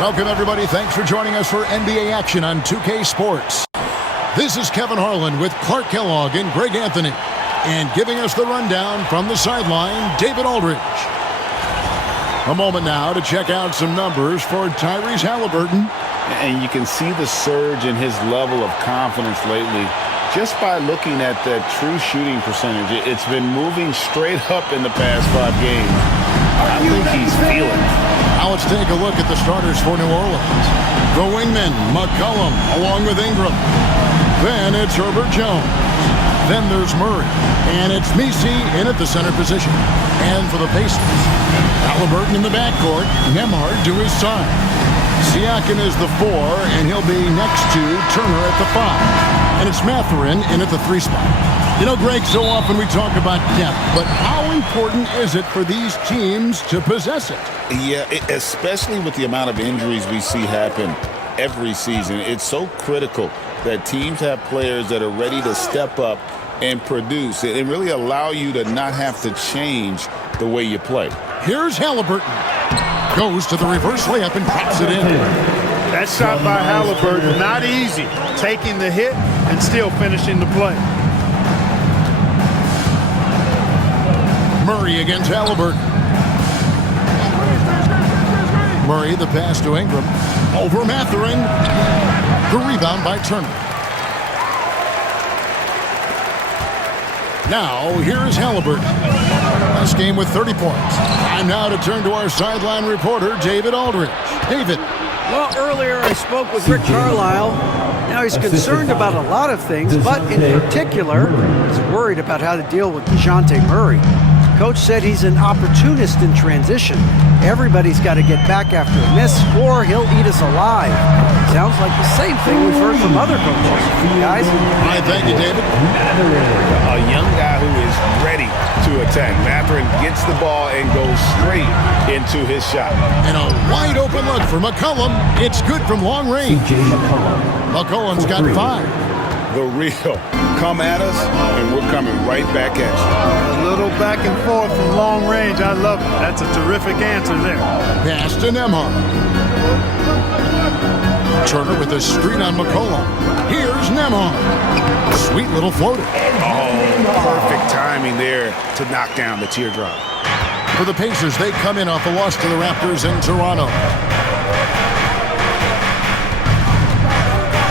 Welcome, everybody. Thanks for joining us for NBA action on 2K Sports. This is Kevin Harlan with Clark Kellogg and Greg Anthony. And giving us the rundown from the sideline, David Aldridge. A moment now to check out some numbers for Tyrese Halliburton. And you can see the surge in his level of confidence lately just by looking at that true shooting percentage. It's been moving straight up in the past 5 games. I think he's feeling it. Now let's take a look at the starters for New Orleans. The wingman, McCollum, along with Ingram. Then it's Herbert Jones. Then there's Murray. And it's Messi in at the center position. And for the Pacers, Halliburton in the backcourt, Nembhard to his side. Siakam is the 4, and he'll be next to Turner at the 5. And it's Mathurin in at the 3 spot. You know, Greg, so often we talk about depth, but how important is it for these teams to possess it? Yeah, especially with the amount of injuries we see happen every season. It's so critical that teams have players that are ready to step up and produce and really allow you to not have to change the way you play. Here's Halliburton. Goes to the reverse layup and drops it in. That shot by Halliburton, not easy. Taking the hit and still finishing the play. Murray against Halliburton. Murray, the pass to Ingram. Over Mathurin. The rebound by Turner. Now, here's Halliburton. Last game with 30 points. Time now to turn to our sideline reporter, David Aldridge. David. Well, earlier I spoke with Rick Carlisle. Now he's concerned about a lot of things, but in particular, he's worried about how to deal with DeJounte Murray. Coach said he's an opportunist in transition. Everybody's got to get back after a miss, or he'll eat us alive. Sounds like the same thing we've heard from other coaches. Guys? All right, thank you, David. A young guy who is ready to attack. Mathurin gets the ball and goes straight into his shot. And a wide open look for McCollum. It's good from long range. McCollum's got 5. The real. Come at us, and we're coming right back at you. A little back and forth from long range. I love it. That's a terrific answer there. Pass to Nembhard. Turner with a screen on McCollum. Here's Nembhard. Sweet little floater. Oh, perfect timing there to knock down the teardrop. For the Pacers, they come in off a loss to the Raptors in Toronto.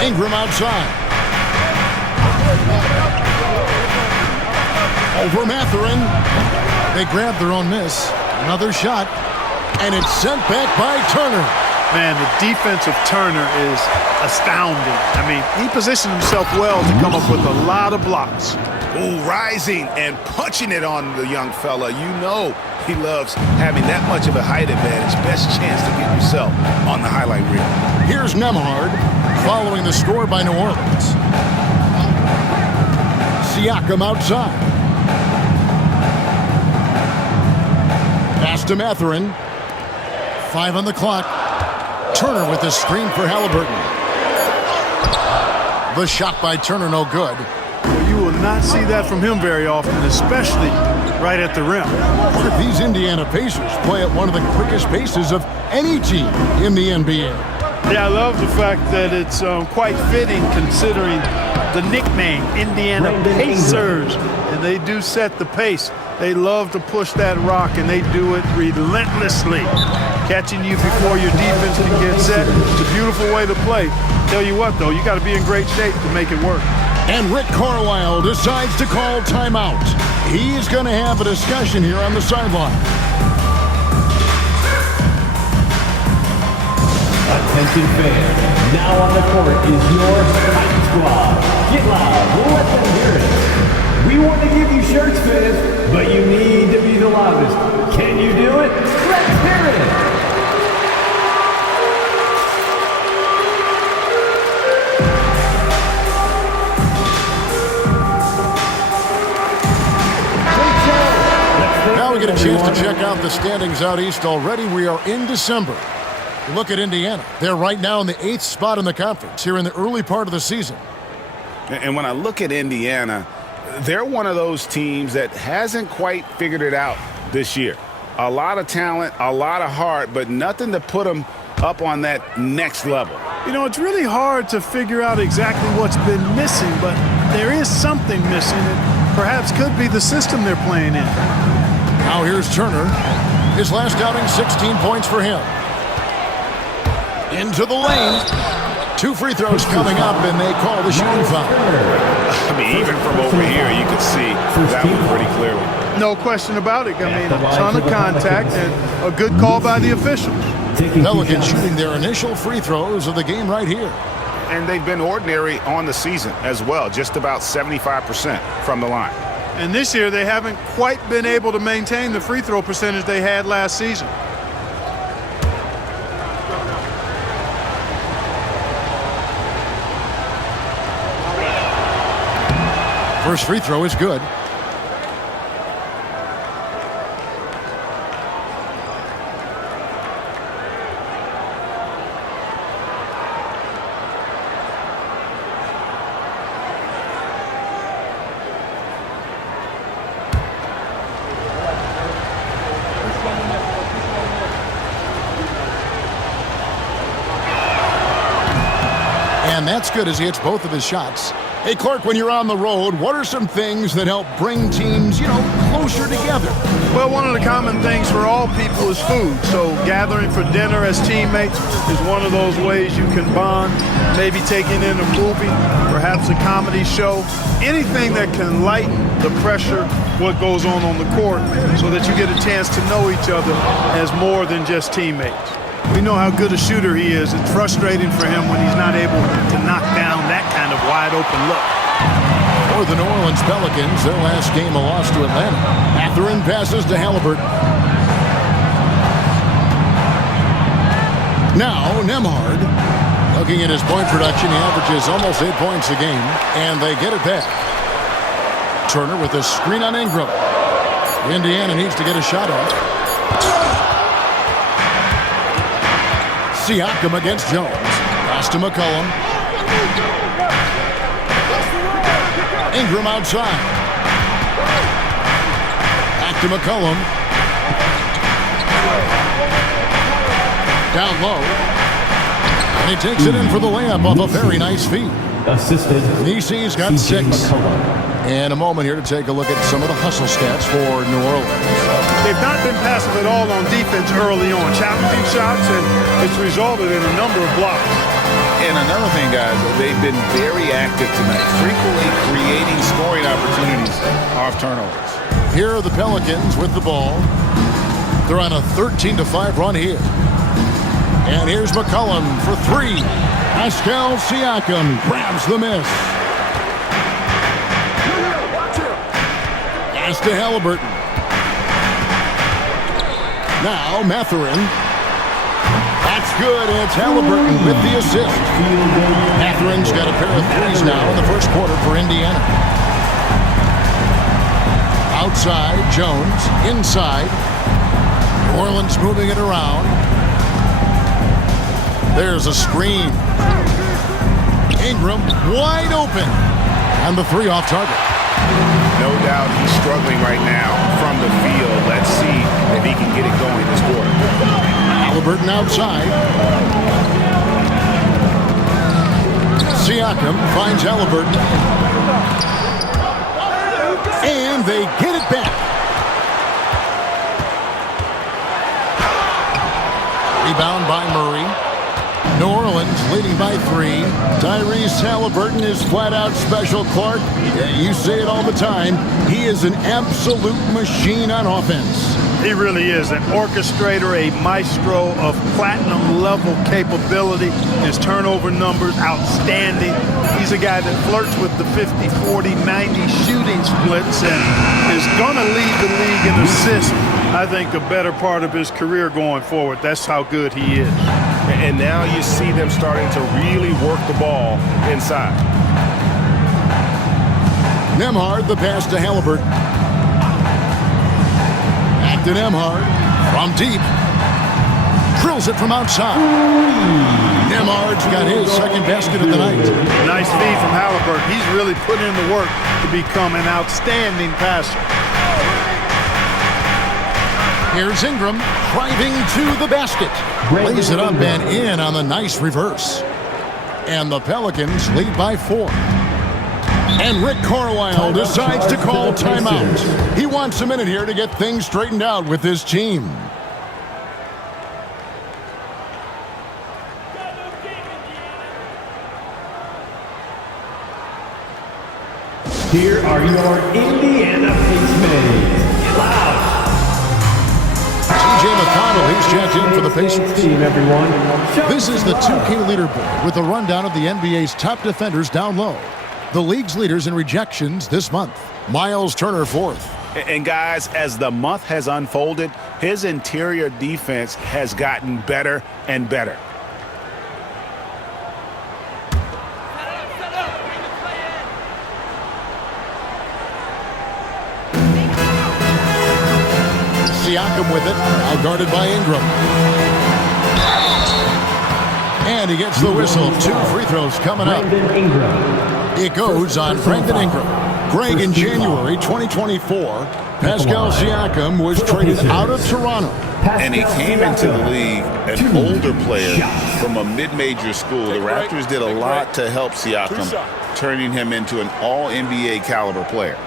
Ingram outside. Over Mathurin. They grab their own miss. Another shot. And it's sent back by Turner. Man, the defense of Turner is astounding. I mean, he positioned himself well to come up with a lot of blocks. Ooh, rising and punching it on the young fella. You know he loves having that much of a height advantage. Best chance to get yourself on the highlight reel. Here's Nembhard following the score by New Orleans. Siakam outside. Pass to Mathurin. 5 on the clock. Turner with the screen for Halliburton. The shot by Turner, no good. You will not see that from him very often, especially right at the rim. These Indiana Pacers play at one of the quickest paces of any team in the NBA. Yeah, I love the fact that it's quite fitting considering the nickname, Indiana Pacers. And they do set the pace. They love to push that rock, and they do it relentlessly. Catching you before your defense can get set. It's a beautiful way to play. Tell you what, though, you got to be in great shape to make it work. And Rick Carlisle decides to call timeout. He's going to have a discussion here on the sideline. Attention fans, now on the court is your Fight Squad. Get loud, let them hear it. We want to give you shirts, fans, but you need to be the loudest. Can you do it? Let's hear it. Now we get a chance to check out the standings out east already. We are in December. Look at Indiana. They're right now in the 8th spot in the conference here in the early part of the season. And when I look at Indiana, they're one of those teams that hasn't quite figured it out this year. A lot of talent, a lot of heart, but nothing to put them up on that next level. You know, it's really hard to figure out exactly what's been missing, but there is something missing that perhaps could be the system they're playing in. Now here's Turner. His last outing, 16 points for him. Into the lane. 2 free throws coming up, and they call the shooting foul. I mean, even from over here, you could see that one pretty clearly. No question about it. I mean, a ton of contact and a good call by the officials. Pelicans shooting their initial free throws of the game right here. And they've been ordinary on the season as well, just about 75% from the line. And this year, they haven't quite been able to maintain the free throw percentage they had last season. First free throw is good. And that's good as he hits both of his shots. Hey, Clark, when you're on the road, what are some things that help bring teams, closer together? Well, one of the common things for all people is food. So gathering for dinner as teammates is one of those ways you can bond. Maybe taking in a movie, perhaps a comedy show. Anything that can lighten the pressure, what goes on the court, so that you get a chance to know each other as more than just teammates. We know how good a shooter he is. It's frustrating for him when he's not able to knock down that kind of wide-open look. For the New Orleans Pelicans, their last game a loss to Atlanta. Mathurin passes to Halliburton. Now, Nembhard. Looking at his point production, he averages almost 8 points a game, and they get it back. Turner with a screen on Ingram. Indiana needs to get a shot off. Siakam against Jones. Pass to McCollum. Ingram outside. Back to McCollum. Down low. And he takes it in for the layup off a very nice feed. Assistant. Nisi's got 6. And a moment here to take a look at some of the hustle stats for New Orleans. They've not been passive at all on defense early on. Challenging shots, and it's resulted in a number of blocks. And another thing, guys, they've been very active tonight, frequently creating scoring opportunities off turnovers. Here are the Pelicans with the ball. They're on a 13-5 run here. And here's McCollum for 3. Pascal Siakam grabs the miss. Pass to Halliburton. Now Mathurin. That's good. It's Halliburton with the assist. Mathurin's got a pair of threes now in the first quarter for Indiana. Outside, Jones. Inside. New Orleans moving it around. There's a screen. Ingram wide open. And the 3 off target. No doubt he's struggling right now from the field. Let's see if he can get it going this quarter. Halliburton outside. Siakam finds Halliburton. And they get it back. Rebound by Murray. New Orleans leading by 3. Tyrese Halliburton is flat-out special, Clark. Yeah, you say it all the time. He is an absolute machine on offense. He really is an orchestrator, a maestro of platinum-level capability. His turnover numbers, outstanding. He's a guy that flirts with the 50, 40, 90 shooting splits and is going to lead the league in assists, I think, the better part of his career going forward. That's how good he is. And now you see them starting to really work the ball inside. Nembhard, the pass to Halliburton. Back to Nembhard from deep. Drills it from outside. Nemard's got his second basket of the night. Nice feed from Halliburton. He's really put in the work to become an outstanding passer. Here's Ingram driving to the basket. Lays it up and in on the nice reverse. And the Pelicans lead by 4. And Rick Carlisle decides to call timeout. He wants a minute here to get things straightened out with his team. Here are your Indiana Pacers. Get loud. TJ McConnell, he's checked in for the Pacers. Team, everyone. This is the 2K leaderboard with a rundown of the NBA's top defenders down low. The league's leaders in rejections this month. Miles Turner 4th. And guys, as the month has unfolded, his interior defense has gotten better and better. Siakam with it, now guarded by Ingram. And he gets the whistle. 2 free throws coming up. It goes on Brandon Ingram. Greg, in January 2024, Pascal Siakam was traded out of Toronto. And he came into the league an older player from a mid-major school. The Raptors did a lot to help Siakam, turning him into an all-NBA caliber player.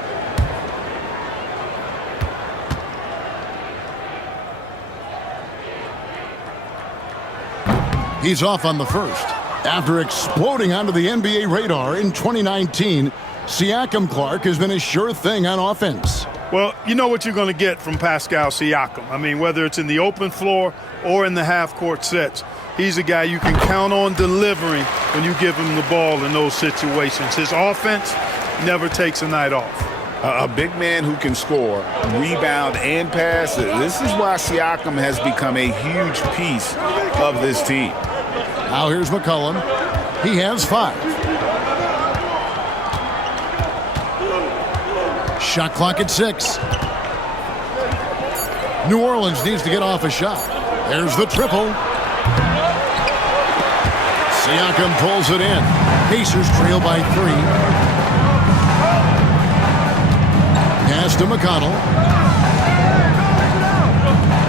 He's off on the first. After exploding onto the NBA radar in 2019, Siakam Clark has been a sure thing on offense. Well, you know what you're going to get from Pascal Siakam. I mean, whether it's in the open floor or in the half-court sets, he's a guy you can count on delivering when you give him the ball in those situations. His offense never takes a night off. A big man who can score, rebound, and pass. This is why Siakam has become a huge piece of this team. Now here's McCollum. He has 5. Shot clock at 6. New Orleans needs to get off a shot. There's the triple. Siakam pulls it in. Pacers trail by 3. Pass to McConnell.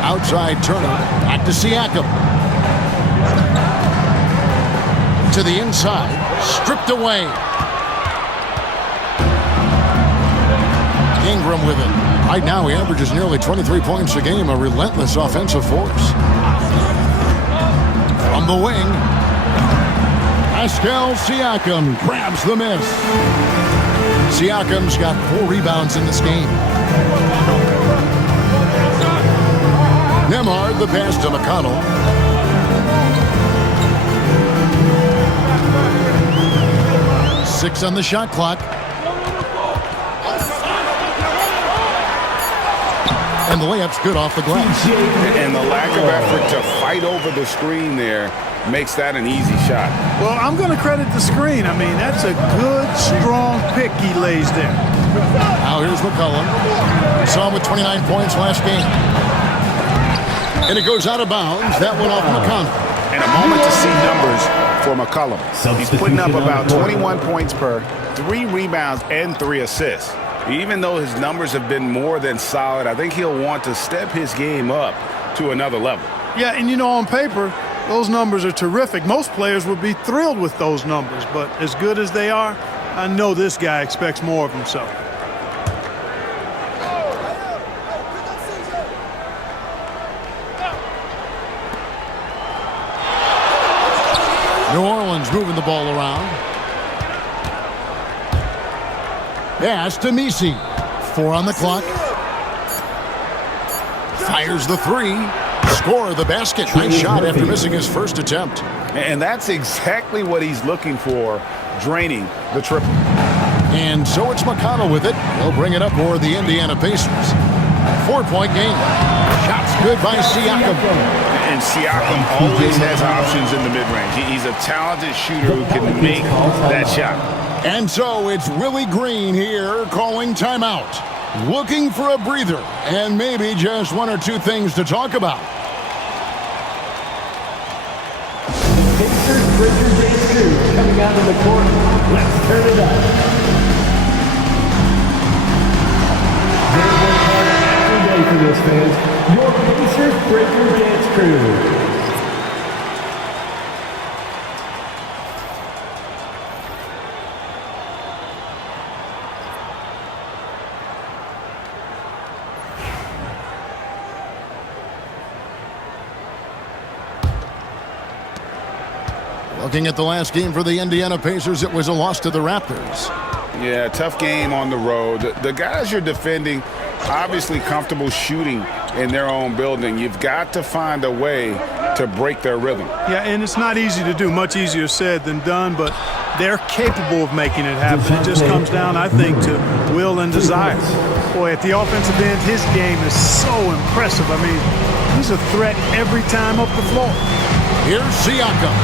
Outside Turner. Back to Siakam. To the inside. Stripped away. Ingram with it. Right now he averages nearly 23 points a game. A relentless offensive force. From the wing. Pascal Siakam grabs the miss. Siakam's got 4 rebounds in this game. Nemard, the pass to McConnell. Six on the shot clock. And the layup's good off the glass. And the lack of effort to fight over the screen there makes that an easy shot. Well, I'm going to credit the screen. I mean, that's a good, strong pick he lays there. Now here's McCollum. We saw him with 29 points last game. And it goes out of bounds. That went off McConnell. And a moment to see numbers for McCollum. He's putting up about 21 points per, 3 rebounds, and 3 assists. Even though his numbers have been more than solid, I think he'll want to step his game up to another level. Yeah, and you know, on paper, those numbers are terrific. Most players would be thrilled with those numbers, but as good as they are, I know this guy expects more of himself. New Orleans moving the ball around. Pass to Misi. 4 on the clock. Fires the 3. Score the basket. Nice shot after missing his first attempt. And that's exactly what he's looking for, draining the triple. And so it's McConnell with it. He'll bring it up for the Indiana Pacers. 4-point game. Shots good by Siakam. And Siakam always has options in the mid-range. He's a talented shooter who can make that shot. And so it's Willie Green here calling timeout. Looking for a breather and maybe just 1 or 2 things to talk about. Breaker Dance crew coming out on the court. Let's turn it up. They work hard every day for this, fans. Your Pacers Breaker Dance crew. Looking at the last game for the Indiana Pacers, it was a loss to the Raptors. Yeah, tough game on the road. The guys you're defending, obviously comfortable shooting in their own building. You've got to find a way to break their rhythm. Yeah, and it's not easy to do. Much easier said than done, but they're capable of making it happen. It just comes down, I think, to will and desire. Boy, at the offensive end, his game is so impressive. I mean, he's a threat every time up the floor. Here's Siakam,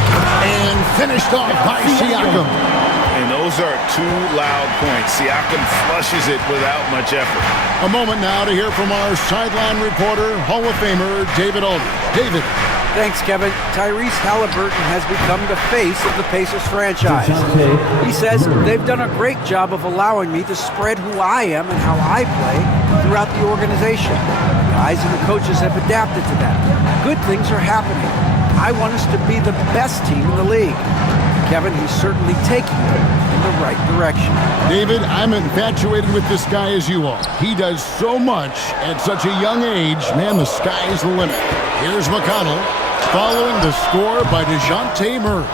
and finished off by Siakam. And those are two loud points. Siakam flushes it without much effort. A moment now to hear from our sideline reporter, Hall of Famer David Aldridge. David. Thanks, Kevin. Tyrese Halliburton has become the face of the Pacers franchise. He says they've done a great job of allowing me to spread who I am and how I play throughout the organization. The guys and the coaches have adapted to that. Good things are happening. I want us to be the best team in the league. Kevin, he's certainly taking it in the right direction. David, I'm infatuated with this guy as you are. He does so much at such a young age. Man, the sky's the limit. Here's McConnell, following the score by DeJounte Murray.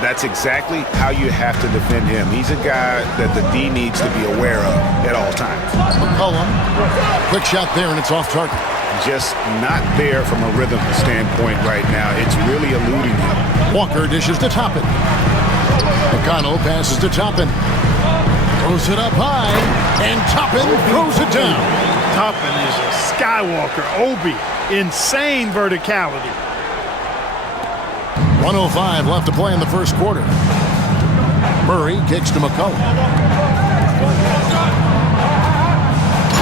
That's exactly how you have to defend him. He's a guy that the D needs to be aware of at all times. McCollum, quick shot there, and it's off target. Just not there from a rhythm standpoint right now. It's really eluding him. Walker dishes to Toppin. McConnell passes to Toppin. Throws it up high, and Toppin throws it down. Toppin is a Skywalker, Obi, insane verticality. 1:05 left to play in the first quarter. Murray kicks to McCollum.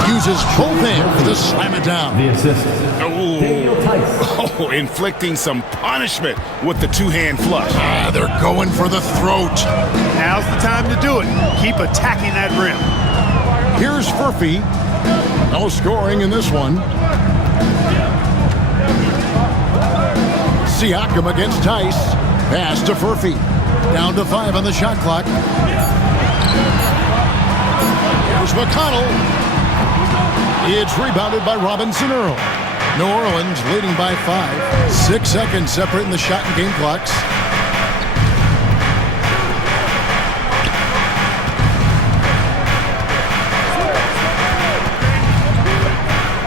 Uses both hands to slam it down. The assist. Oh, inflicting some punishment with the two-hand flush. They're going for the throat. Now's the time to do it. Keep attacking that rim. Here's Furphy. No scoring in this one. Siakam against Tice. Pass to Furphy. Down to 5 on the shot clock. Here's McConnell. It's rebounded by Robinson Earl. New Orleans leading by 5. 6 seconds separating the shot and game clocks.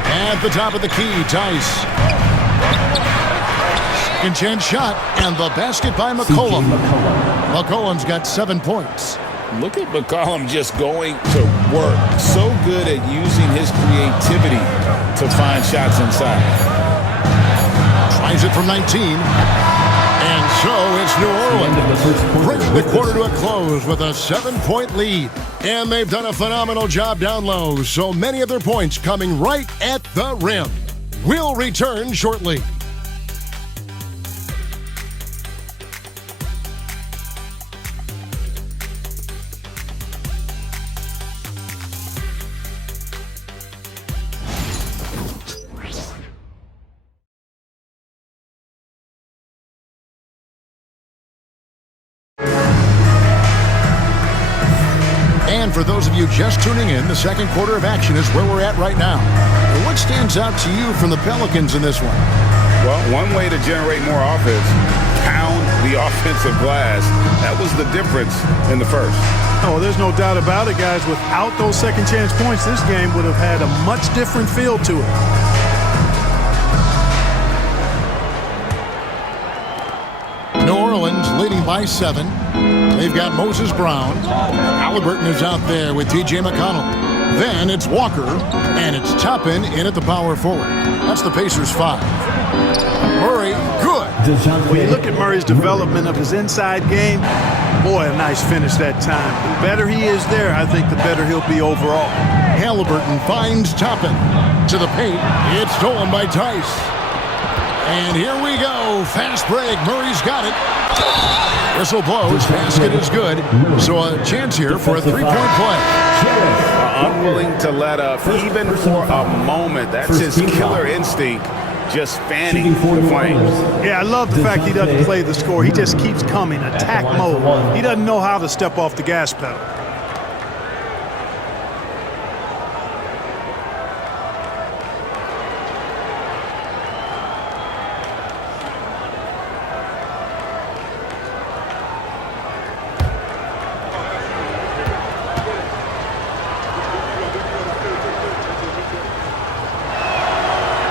At the top of the key, Tice. Second chance shot, and the basket by McCollum. McCollum's got 7 points. Look at McCollum just going to work. So good at using his creativity to find shots inside. Tries it from 19. And so it's New Orleans. Brings the quarter to a close with a 7-point lead. And they've done a phenomenal job down low. So many of their points coming right at the rim. We'll return shortly. And for those of you just tuning in, the second quarter of action is where we're at right now. What stands out to you from the Pelicans in this one? Well, one way to generate more offense, pound the offensive glass. That was the difference in the first. Oh, there's no doubt about it, guys. Without those second chance points, this game would have had a much different feel to it. New Orleans leading by 7. They've got Moses Brown. Halliburton is out there with T.J. McConnell. Then it's Walker, and it's Toppin in at the power forward. That's the Pacers 5. Murray, good. When you look at Murray's development of his inside game, boy, a nice finish that time. The better he is there, I think the better he'll be overall. Halliburton finds Toppin. To the paint, it's stolen by Tice. And here we go. Fast break. Murray's got it. Whistle blows. Basket is good. So a chance here for a three-point play. Unwilling to let up even for a moment. That's his killer instinct, just fanning the flames. Yeah, I love the fact he doesn't play the score. He just keeps coming, attack mode. He doesn't know how to step off the gas pedal.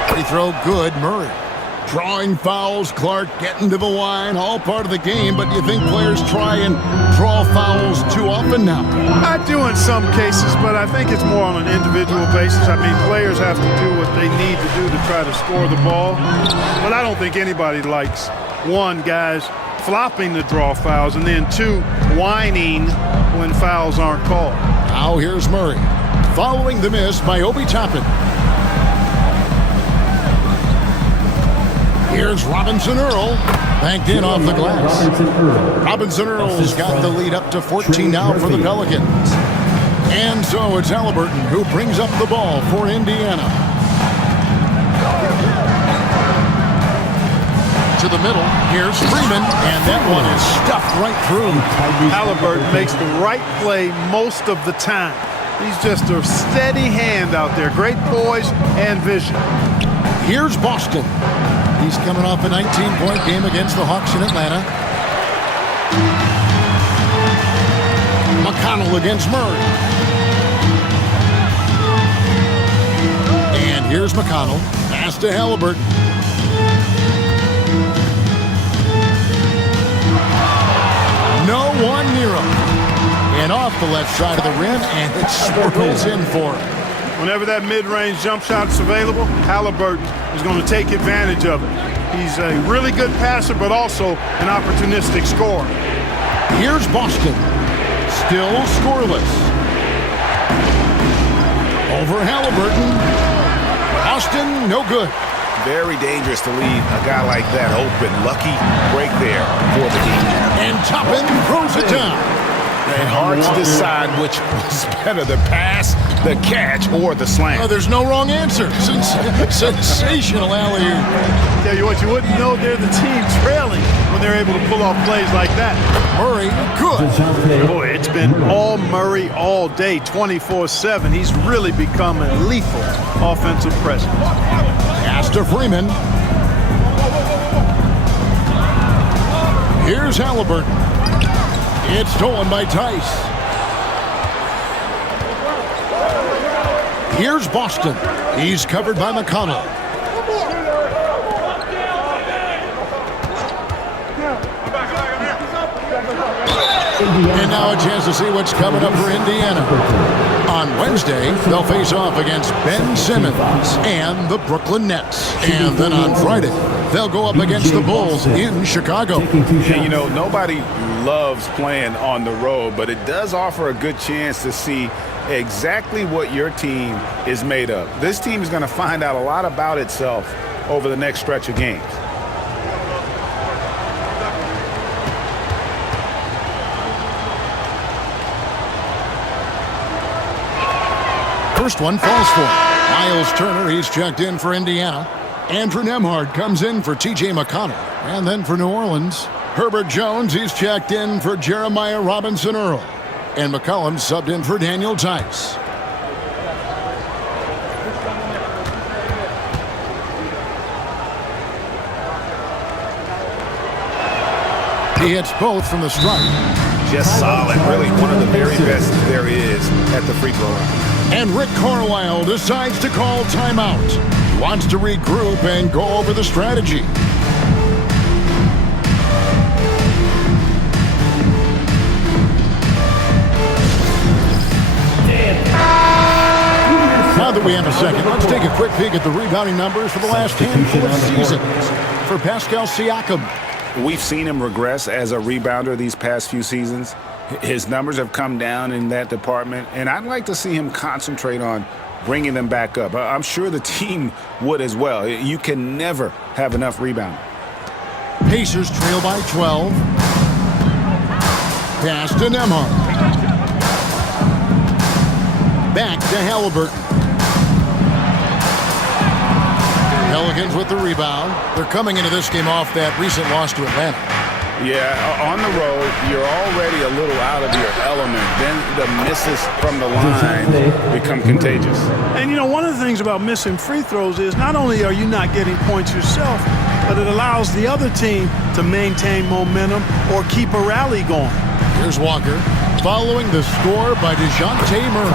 Free throw good. Murray drawing fouls. Clark getting to the line. All part of the game, but you think players try and draw fouls too often now? I do in some cases, but I think it's more on an individual basis. I mean, players have to do what they need to do to try to score the ball. But I don't think anybody likes, one, guys flopping to draw fouls, and then two, whining when fouls aren't called. Now here's Murray. Following the miss by Obi Toppin. Here's Robinson Earl. Banked in off the glass. Robinson Earl's got the lead up to 14 now for the Pelicans. And so it's Halliburton who brings up the ball for Indiana. To the middle. Here's Freeman. And that one is stuffed right through. Halliburton makes the right play most of the time. He's just a steady hand out there. Great poise and vision. Here's Boston. He's coming off a 19-point game against the Hawks in Atlanta. McConnell against Murray. And here's McConnell. Pass to Halliburton. No one near him. And off the left side of the rim, and it swirls in for him. Whenever that mid-range jump shot is available, Halliburton is going to take advantage of it. He's a really good passer, but also an opportunistic scorer. Here's Boston. Still scoreless. Over Halliburton. Boston, no good. Very dangerous to leave a guy like that open. Lucky break there for the team. And Toppin throws it down. And hard to decide which was better, the pass, the catch, or the slam. Oh, there's no wrong answer. Sensational alley-oop. Tell you what, you wouldn't know they're the team trailing when they're able to pull off plays like that. Murray, good. Boy, it's been all Murray all day, 24/7. He's really become a lethal offensive presence. Pass to Freeman. Here's Halliburton. It's stolen by Tice. Here's Boston. He's covered by McConnell. And now a chance to see what's coming up for Indiana. On Wednesday, they'll face off against Ben Simmons and the Brooklyn Nets. And then on Friday, they'll go up against the Bulls in Chicago. And, you know, nobody loves playing on the road, but it does offer a good chance to see exactly what your team is made of. This team is going to find out a lot about itself over the next stretch of games. First one falls for Miles Turner. He's checked in for Indiana. Andrew Nembhard comes in for T.J. McConnell. And then for New Orleans, Herbert Jones. He's checked in for Jeremiah Robinson Earl. And McCollum subbed in for Daniel Tice. He hits both from the stripe. Just solid, really one of the very best there is at the free throw line. And Rick Carlisle decides to call timeout. He wants to regroup and go over the strategy. Now that we have a second, let's take a quick peek at the rebounding numbers for the last handful of seasons for Pascal Siakam. We've seen him regress as a rebounder these past few seasons. His numbers have come down in that department, and I'd like to see him concentrate on bringing them back up. I'm sure the team would as well. You can never have enough rebounding. Pacers trail by 12. Pass to Nembhard. Back to Halliburton. Pelicans with the rebound. They're coming into this game off that recent loss to Atlanta. Yeah, on the road, you're already a little out of your element. Then the misses from the line become contagious. And, you know, one of the things about missing free throws is not only are you not getting points yourself, but it allows the other team to maintain momentum or keep a rally going. Here's Walker following the score by DeJounte Murray.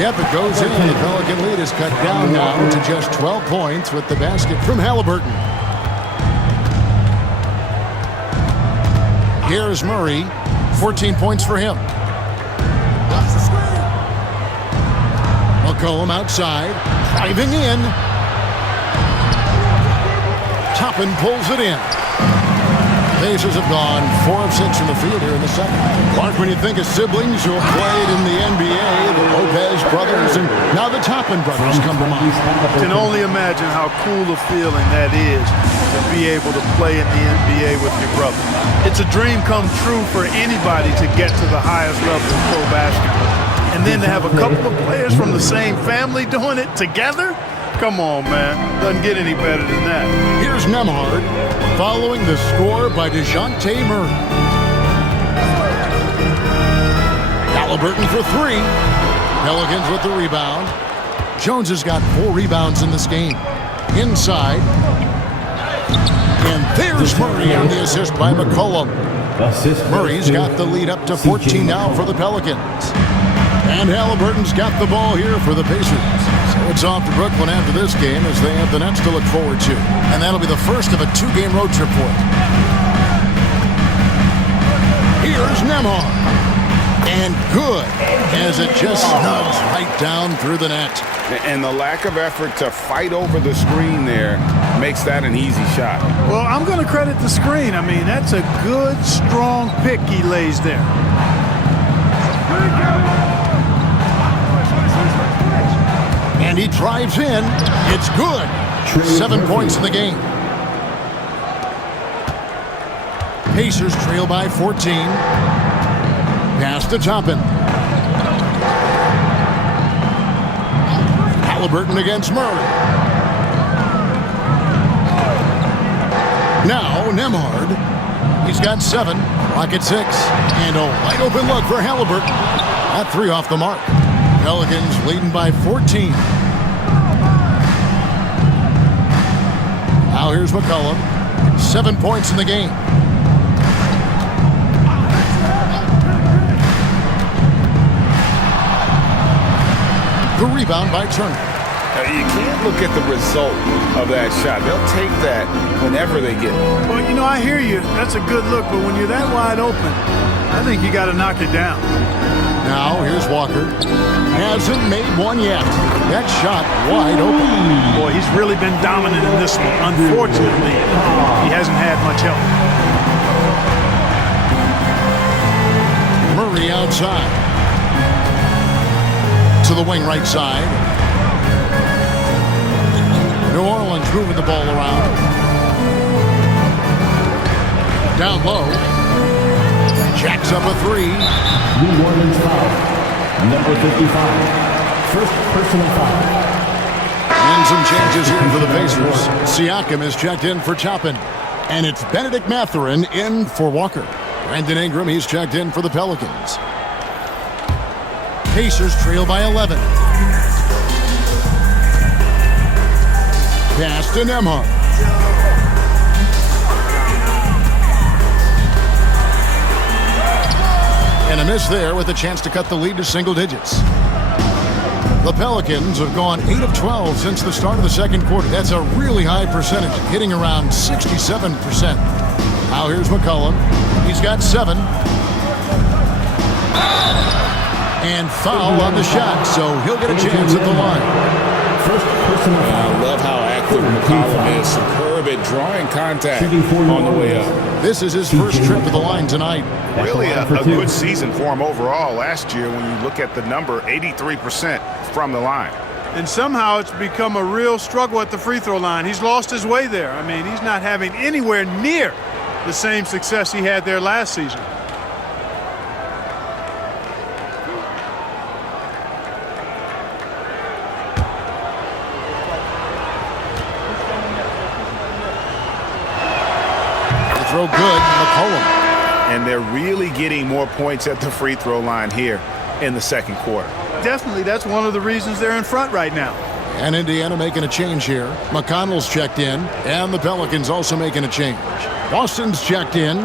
Yep, it goes in. The Pelican lead is cut down now to just 12 points with the basket from Halliburton. Here's Murray, 14 points for him. McCollum outside, driving in. Toppin pulls it in. Pacers have gone 4 of 6 from the field here in the second. Mark, when you think of siblings who have played in the NBA, the Lopez brothers, and now the Toppin brothers come to mind. Can only imagine how cool a feeling that is to be able to play in the NBA with your brother. It's a dream come true for anybody to get to the highest level of pro basketball. And then to have a couple of players from the same family doing it together? Come on, man. Doesn't get any better than that. Here's Nembhard following the score by DeJounte Murray. Halliburton for 3. Pelicans with the rebound. Jones has got 4 rebounds in this game. Inside. And there's Murray on the assist by McCollum. Murray's got the lead up to 14 now for the Pelicans. And Halliburton's got the ball here for the Pacers. So it's off to Brooklyn after this game as they have the Nets to look forward to. And that'll be the first of a 2-game road trip for them. Here's Nembhard. And good, as it just snugs right down through the net. And the lack of effort to fight over the screen there makes that an easy shot. Well, I'm going to credit the screen. I mean, that's a good, strong pick he lays there. And he drives in. It's good. 7 points in the game. Pacers trail by 14. Pass to Toppin. Halliburton against Murray. Now Nembhard. He's got 7. Rocket 6. And a wide open look for Halliburton. That 3 off the mark. Pelicans leading by 14. Now here's McCollum. 7 points in the game. The rebound by Turner. You can't look at the result of that shot. They'll take that whenever they get it. Well, you know, I hear you. That's a good look, but when you're that wide open, I think you got to knock it down. Now here's Walker. Hasn't made one yet. That shot wide open. Boy, he's really been dominant in this one. Unfortunately, he hasn't had much help. Murray outside. To the wing right side. New Orleans moving the ball around. Down low. Jacks up a 3. New Orleans foul. Number 55. First personal foul. And some changes here for the Pacers. Siakam is checked in for Toppin. And it's Benedict Mathurin in for Walker. Brandon Ingram, he's checked in for the Pelicans. Pacers trail by 11. Pass to Nembhard. And a miss there with a chance to cut the lead to single digits. The Pelicans have gone 8 of 12 since the start of the second quarter. That's a really high percentage, hitting around 67%. Now here's McCollum. He's got 7. And foul on the shot, so he'll get a chance at the line. First personal foul. I love how active McCollum is. Superb at drawing contact on the way up. This is his first trip to the line tonight. Really a good season for him overall last year when you look at the number, 83% from the line. And somehow it's become a real struggle at the free throw line. He's lost his way there. I mean, he's not having anywhere near the same success he had there last season. Throw good, McCollum. And they're really getting more points at the free throw line here in the second quarter. Definitely, that's one of the reasons they're in front right now. And Indiana making a change here. McConnell's checked in, and the Pelicans also making a change. Boston's checked in.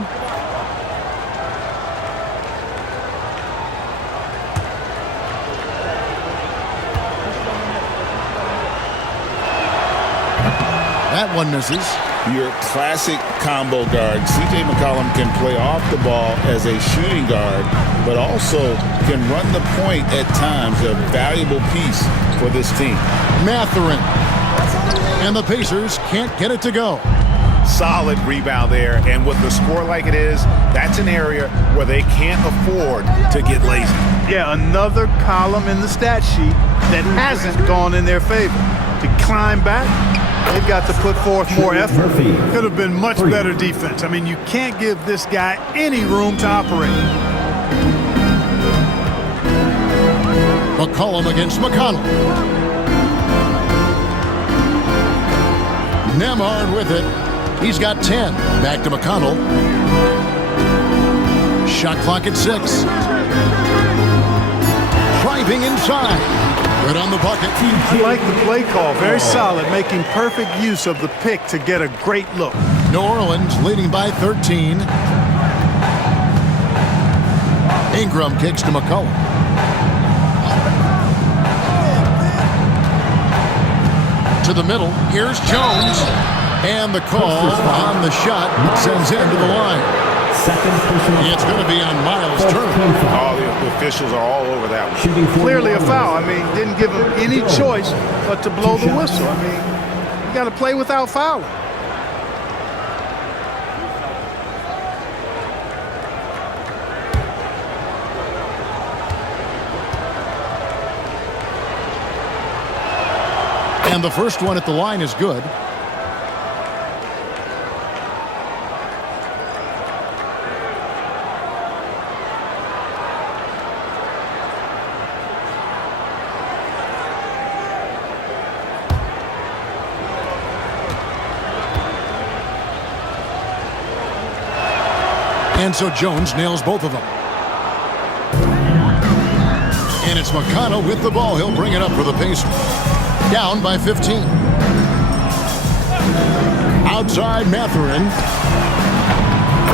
That one misses. Your classic combo guard. C.J. McCollum can play off the ball as a shooting guard, but also can run the point at times, a valuable piece for this team. Mathurin. And the Pacers can't get it to go. Solid rebound there, and with the score like it is, that's an area where they can't afford to get lazy. Yeah, another column in the stat sheet that hasn't gone in their favor. To climb back, they've got to put forth more effort. Could have been much better defense. I mean, you can't give this guy any room to operate. McCollum against McConnell. Nembhard with it. He's got 10. Back to McConnell. Shot clock at 6. Driving inside. Good on the bucket. I like the play call. Very solid, making perfect use of the pick to get a great look. New Orleans leading by 13. Ingram kicks to McCollum. To the middle. Here's Jones. And the call on the shot sends him to the line. It's going to be on Miles Turner. All the officials are all over that one. Clearly a foul. I mean, didn't give him any choice but to blow the whistle. I mean, you got to play without fouling. And the first one at the line is good. And so Jones nails both of them. And it's McConnell with the ball. He'll bring it up for the Pacers. Down by 15. Outside Mathurin.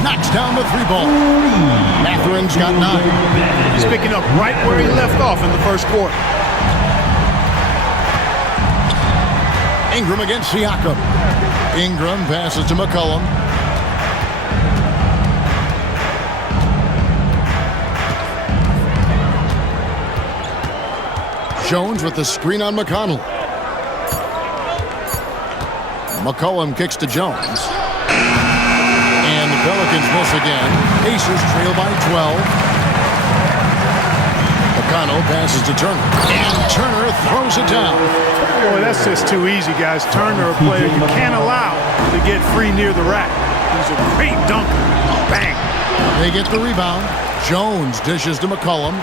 Knocks down the 3-ball. Mathurin's got 9. He's picking up right where he left off in the first quarter. Ingram against Siakam. Ingram passes to McCollum. Jones with the screen on McConnell. McCollum kicks to Jones. And the Pelicans miss again. Pacers trail by 12. McConnell passes to Turner. And Turner throws it down. Boy, that's just too easy, guys. Turner, a player you can't allow to get free near the rack. He's a great dunker. Bang. They get the rebound. Jones dishes to McCollum.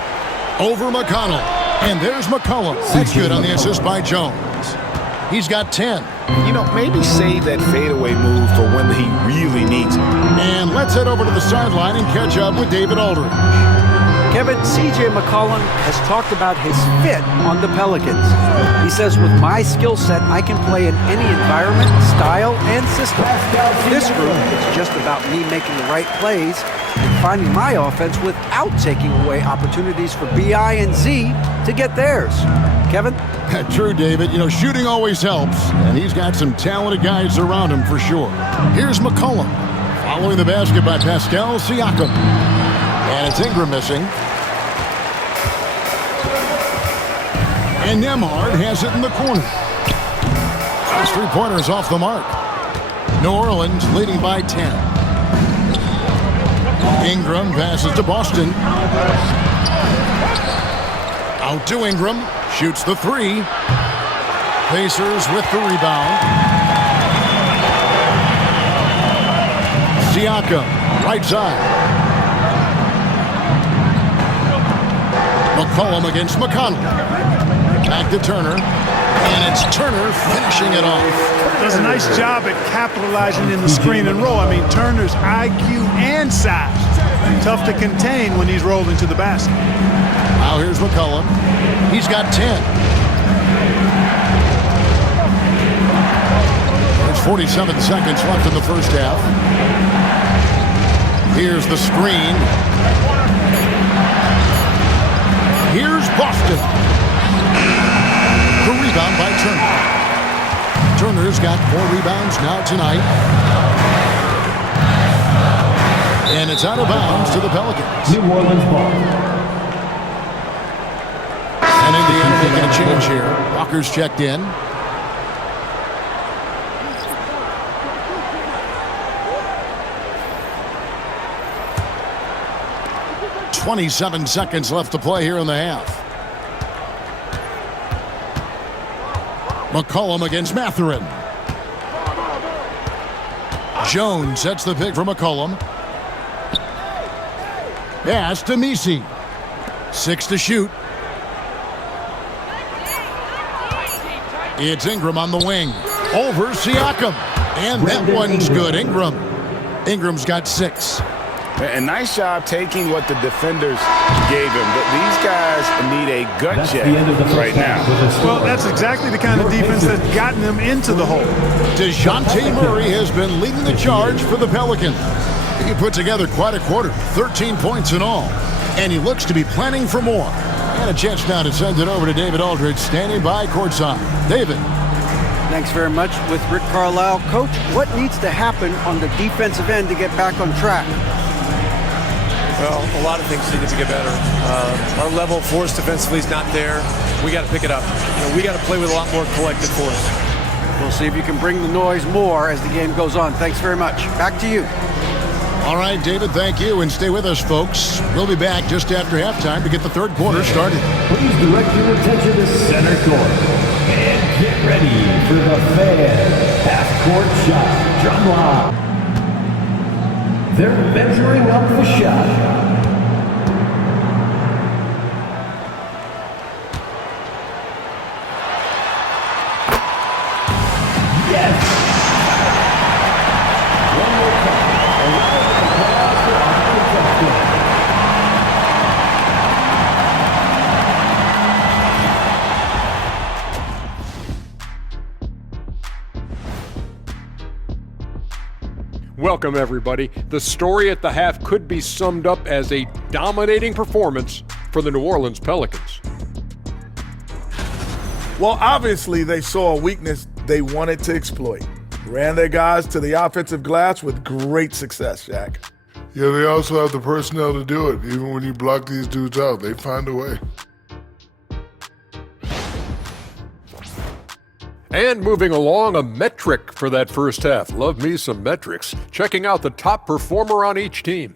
Over McConnell. And there's McCollum. That's good on the assist by Jones. He's got 10. You know, maybe save that fadeaway move for when he really needs it. And let's head over to the sideline and catch up with David Aldridge. Kevin, C.J. McCollum has talked about his fit on the Pelicans. He says, with my skill set, I can play in any environment, style, and system. This group, it's just about me making the right plays and finding my offense without taking away opportunities for B.I. and Z to get theirs. Kevin? True, David. You know, shooting always helps, and he's got some talented guys around him for sure. Here's McCollum, following the basket by Pascal Siakam. And it's Ingram missing. And Nembhard has it in the corner. His 3-pointer's off the mark. New Orleans leading by 10. Ingram passes to Boston. Out to Ingram. Shoots the 3. Pacers with the rebound. Siakam, right side. McCollum against McConnell. Back to Turner. And it's Turner finishing it off. Does a nice job at capitalizing in the screen and roll. I mean, Turner's IQ and size. Tough to contain when he's rolled into the basket. Now here's McCollum. He's got 10. There's 47 seconds left in the first half. Here's the screen. Here's Boston. The rebound by Turner. Turner's got 4 rebounds now tonight. And it's out of bounds to the Pelicans. New Orleans ball. And Indiana making a change here. Walker's checked in. .27 seconds left to play here in the half. McCollum against Mathurin. Jones sets the pick for McCollum. Pass to Misi. 6 to shoot. It's Ingram on the wing. Over Siakam. And that one's good. Ingram's got 6. A nice job taking what the defenders gave him. But these guys need a gut check right now. Well, that's exactly the kind of defense that's gotten them into the hole. DeJounte Murray has been leading the charge for the Pelicans. He put together quite a quarter, 13 points in all. And he looks to be planning for more. And a chance now to send it over to David Aldridge, standing by courtside. David. Thanks very much. With Rick Carlisle. Coach, what needs to happen on the defensive end to get back on track? Well, a lot of things need to get better. Our level of force defensively is not there. We got to pick it up. We got to play with a lot more collective force. We'll see if you can bring the noise more as the game goes on. Thanks very much. Back to you. All right, David, thank you. And stay with us, folks. We'll be back just after halftime to get the third quarter started. Please direct your attention to center court. And get ready for the fan half-court shot. Drum line. They're measuring up the shot. Welcome, everybody. The story at the half could be summed up as a dominating performance for the New Orleans Pelicans. Well, obviously, they saw a weakness they wanted to exploit. Ran their guys to the offensive glass with great success, Shaq. Yeah, they also have the personnel to do it. Even when you block these dudes out, they find a way. And moving along, a metric for that first half. Love me some metrics. Checking out the top performer on each team.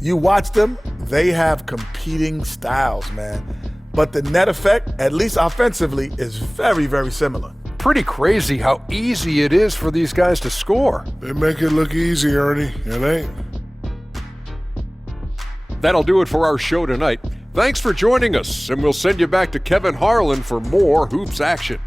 You watch them, they have competing styles, man. But the net effect, at least offensively, is very, very similar. Pretty crazy how easy it is for these guys to score. They make it look easy, Ernie. It ain't. That'll do it for our show tonight. Thanks for joining us, and we'll send you back to Kevin Harlan for more Hoops action.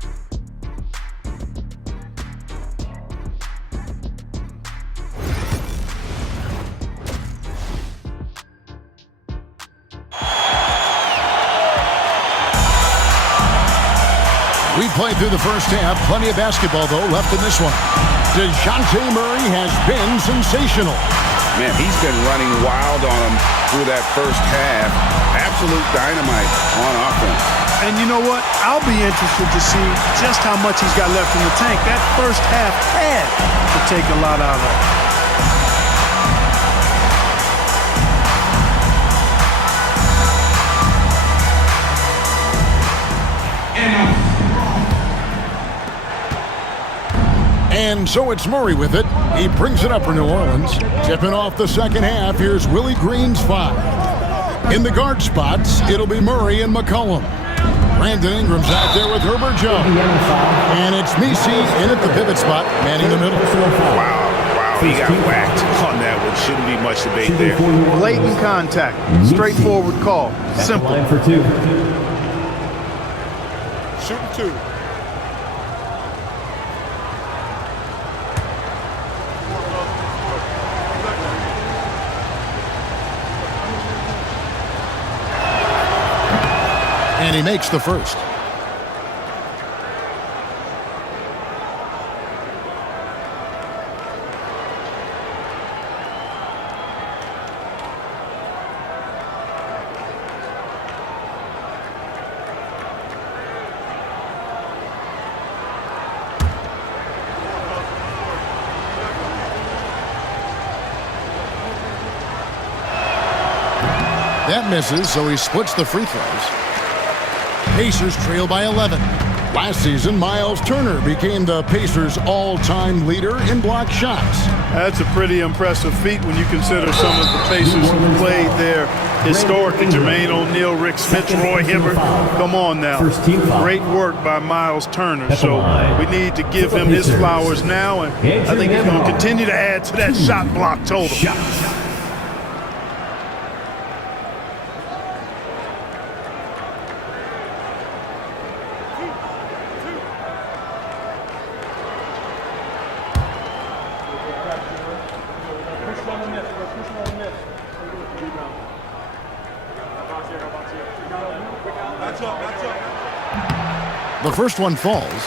We played through the first half. Plenty of basketball, though, left in this one. DeJounte Murray has been sensational. Man, he's been running wild on them through that first half. Absolute dynamite on offense. And you know what? I'll be interested to see just how much he's got left in the tank. That first half had to take a lot out of it. And so it's Murray with it. He brings it up for New Orleans. Tipping off the second half, here's Willie Green's 5. In the guard spots, it'll be Murray and McCollum. Brandon Ingram's out there with Herbert Jones. And it's Messi in at the pivot spot, manning the middle. Wow, he got whacked on that one. Shouldn't be much debate there. Blatant contact. Straightforward call. Simple. Line for 2. Shooting 2. And he makes the first. That misses, so he splits the free throws. Pacers trail by 11. Last season, Miles Turner became the Pacers' all-time leader in block shots. That's a pretty impressive feat when you consider some of the Pacers who played there historically. Jermaine O'Neal, Rick Smith, Roy Hibbert. Come on now. Great work by Miles Turner. So we need to give him his flowers now, and I think he's going to continue to add to that shot block total. The first one falls.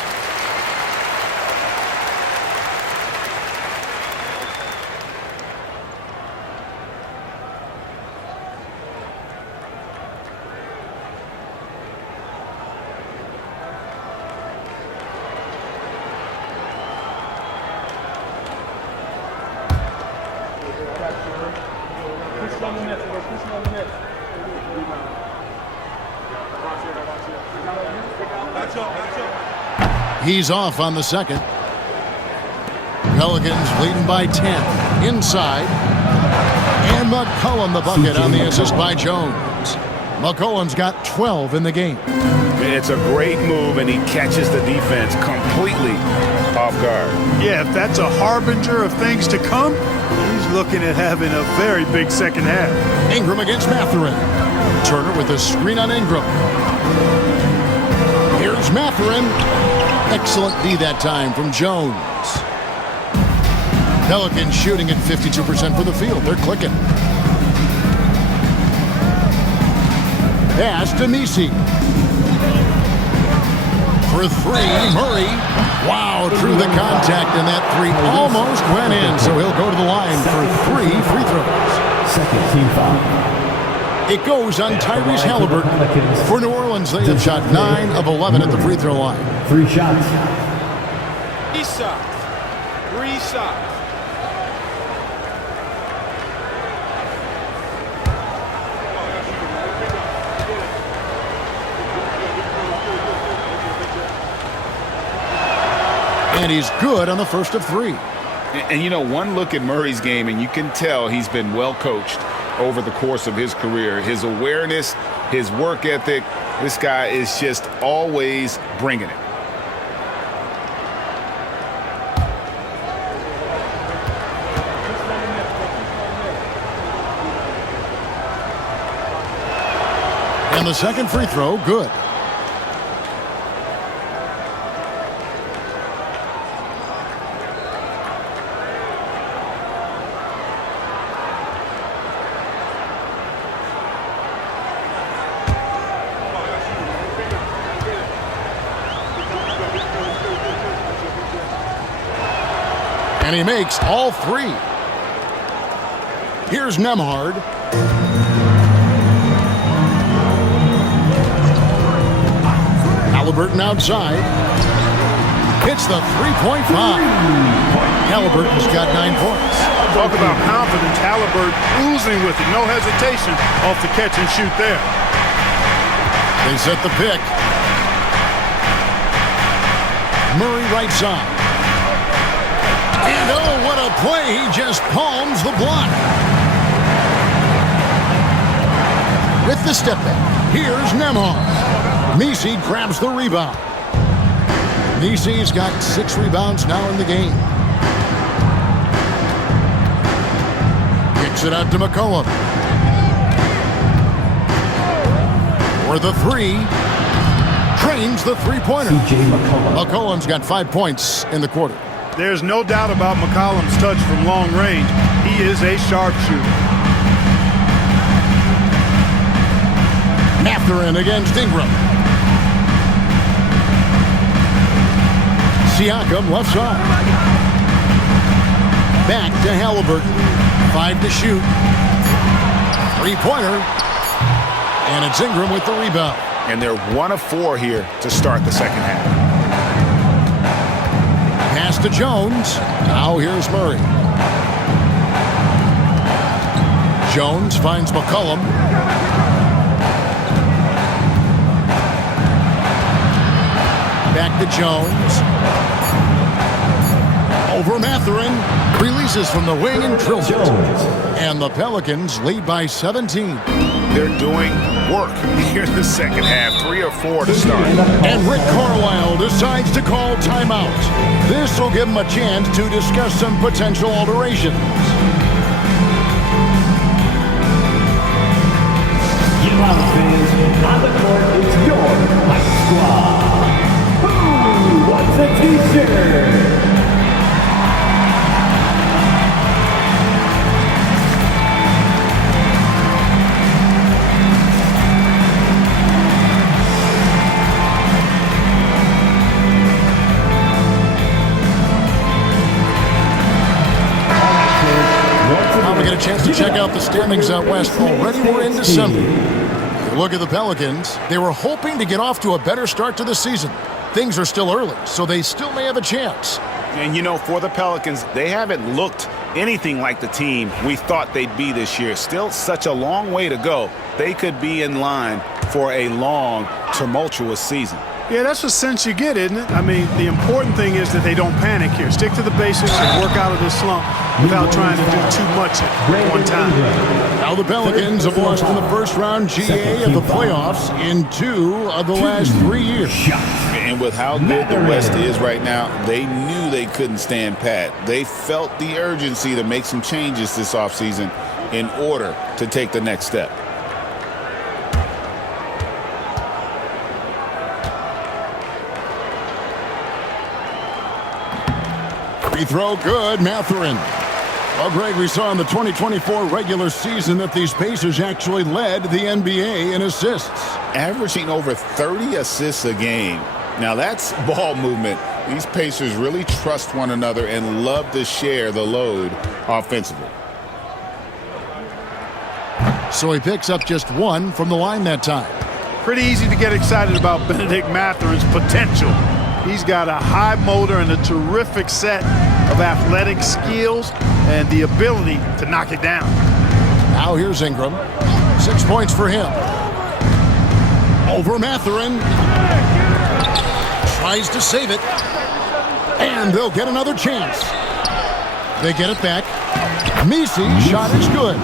He's off on the second. Pelicans leading by 10. Inside. And McCollum the bucket on the assist by Jones. McCollum's got 12 in the game. It's a great move, and he catches the defense completely off guard. Yeah, if that's a harbinger of things to come, he's looking at having a very big second half. Ingram against Mathurin. Turner with a screen on Ingram. Here's Mathurin. Excellent D that time from Jones. Pelicans shooting at 52% for the field. They're clicking. Pass to Messi. For three, Murray. Wow, through the contact, and that three almost went in, so he'll go to the line for 3 free throws. Second team foul. It goes on Tyrese Halliburton. For New Orleans, they have shot 9 of 11 at the free throw line. 3 shots. 3 shots. 3 shots. And he's good on the first of 3. And you know, one look at Murray's game, and you can tell he's been well coached over the course of his career. His awareness, his work ethic, this guy is just always bringing it. And the second free throw, good. And he makes all 3. Here's Nembhard. Halliburton outside. Hits the three-point line. Halliburton's got 9 points. Talk about confidence. Halliburton oozing with it. No hesitation off the catch and shoot there. They set the pick. Murray right side. And oh, what a play. He just palms the block. With the step back, here's Nembhard. Messi grabs the rebound. Messi's got 6 rebounds now in the game. Kicks it out to McCollum. For the 3. Trains the three-pointer. McCollum's got 5 points in the quarter. There's no doubt about McCollum's touch from long range. He is a sharpshooter. Mathurin against Ingram. Siakam left side. Back to Halliburton. 5 to shoot. 3-pointer. And it's Ingram with the rebound. And they're 1 of 4 here to start the second half. Pass to Jones. Now here's Murray. Jones finds McCollum. Back to Jones. Over Mathurin. Releases from the wing and drills it. And the Pelicans lead by 17. They're doing work here in the second half. 3 or 4 to start. And Rick Carlisle decides to call timeout. This will give him a chance to discuss some potential alterations. On the court is your Hype Squad. Who wants a t-shirt? We get a chance to check out the standings out west. Already we're in December. Look at the Pelicans. They were hoping to get off to a better start to the season. Things are still early, so they still may have a chance. And, you know, for the Pelicans, they haven't looked anything like the team we thought they'd be this year. Still such a long way to go. They could be in line for a long, tumultuous season. Yeah, that's the sense you get, isn't it? I mean, the important thing is that they don't panic here. Stick to the basics and work out of this slump without trying to do too much at one time. Now the Pelicans have lost in the first round GA of the playoffs in 2 of the last 3 years. And with how good the West is right now, they knew they couldn't stand pat. They felt the urgency to make some changes this offseason in order to take the next step. Free throw good, Mathurin. Well, Greg, we saw in the 2024 regular season that these Pacers actually led the NBA in assists. Averaging over 30 assists a game. Now that's ball movement. These Pacers really trust one another and love to share the load offensively. So he picks up just 1 from the line that time. Pretty easy to get excited about Benedict Mathurin's potential. He's got a high motor and a terrific set of athletic skills and the ability to knock it down. Now here's Ingram. 6 points for him. Over Mathurin. Tries to save it. And they'll get another chance. They get it back. Messi's shot is good.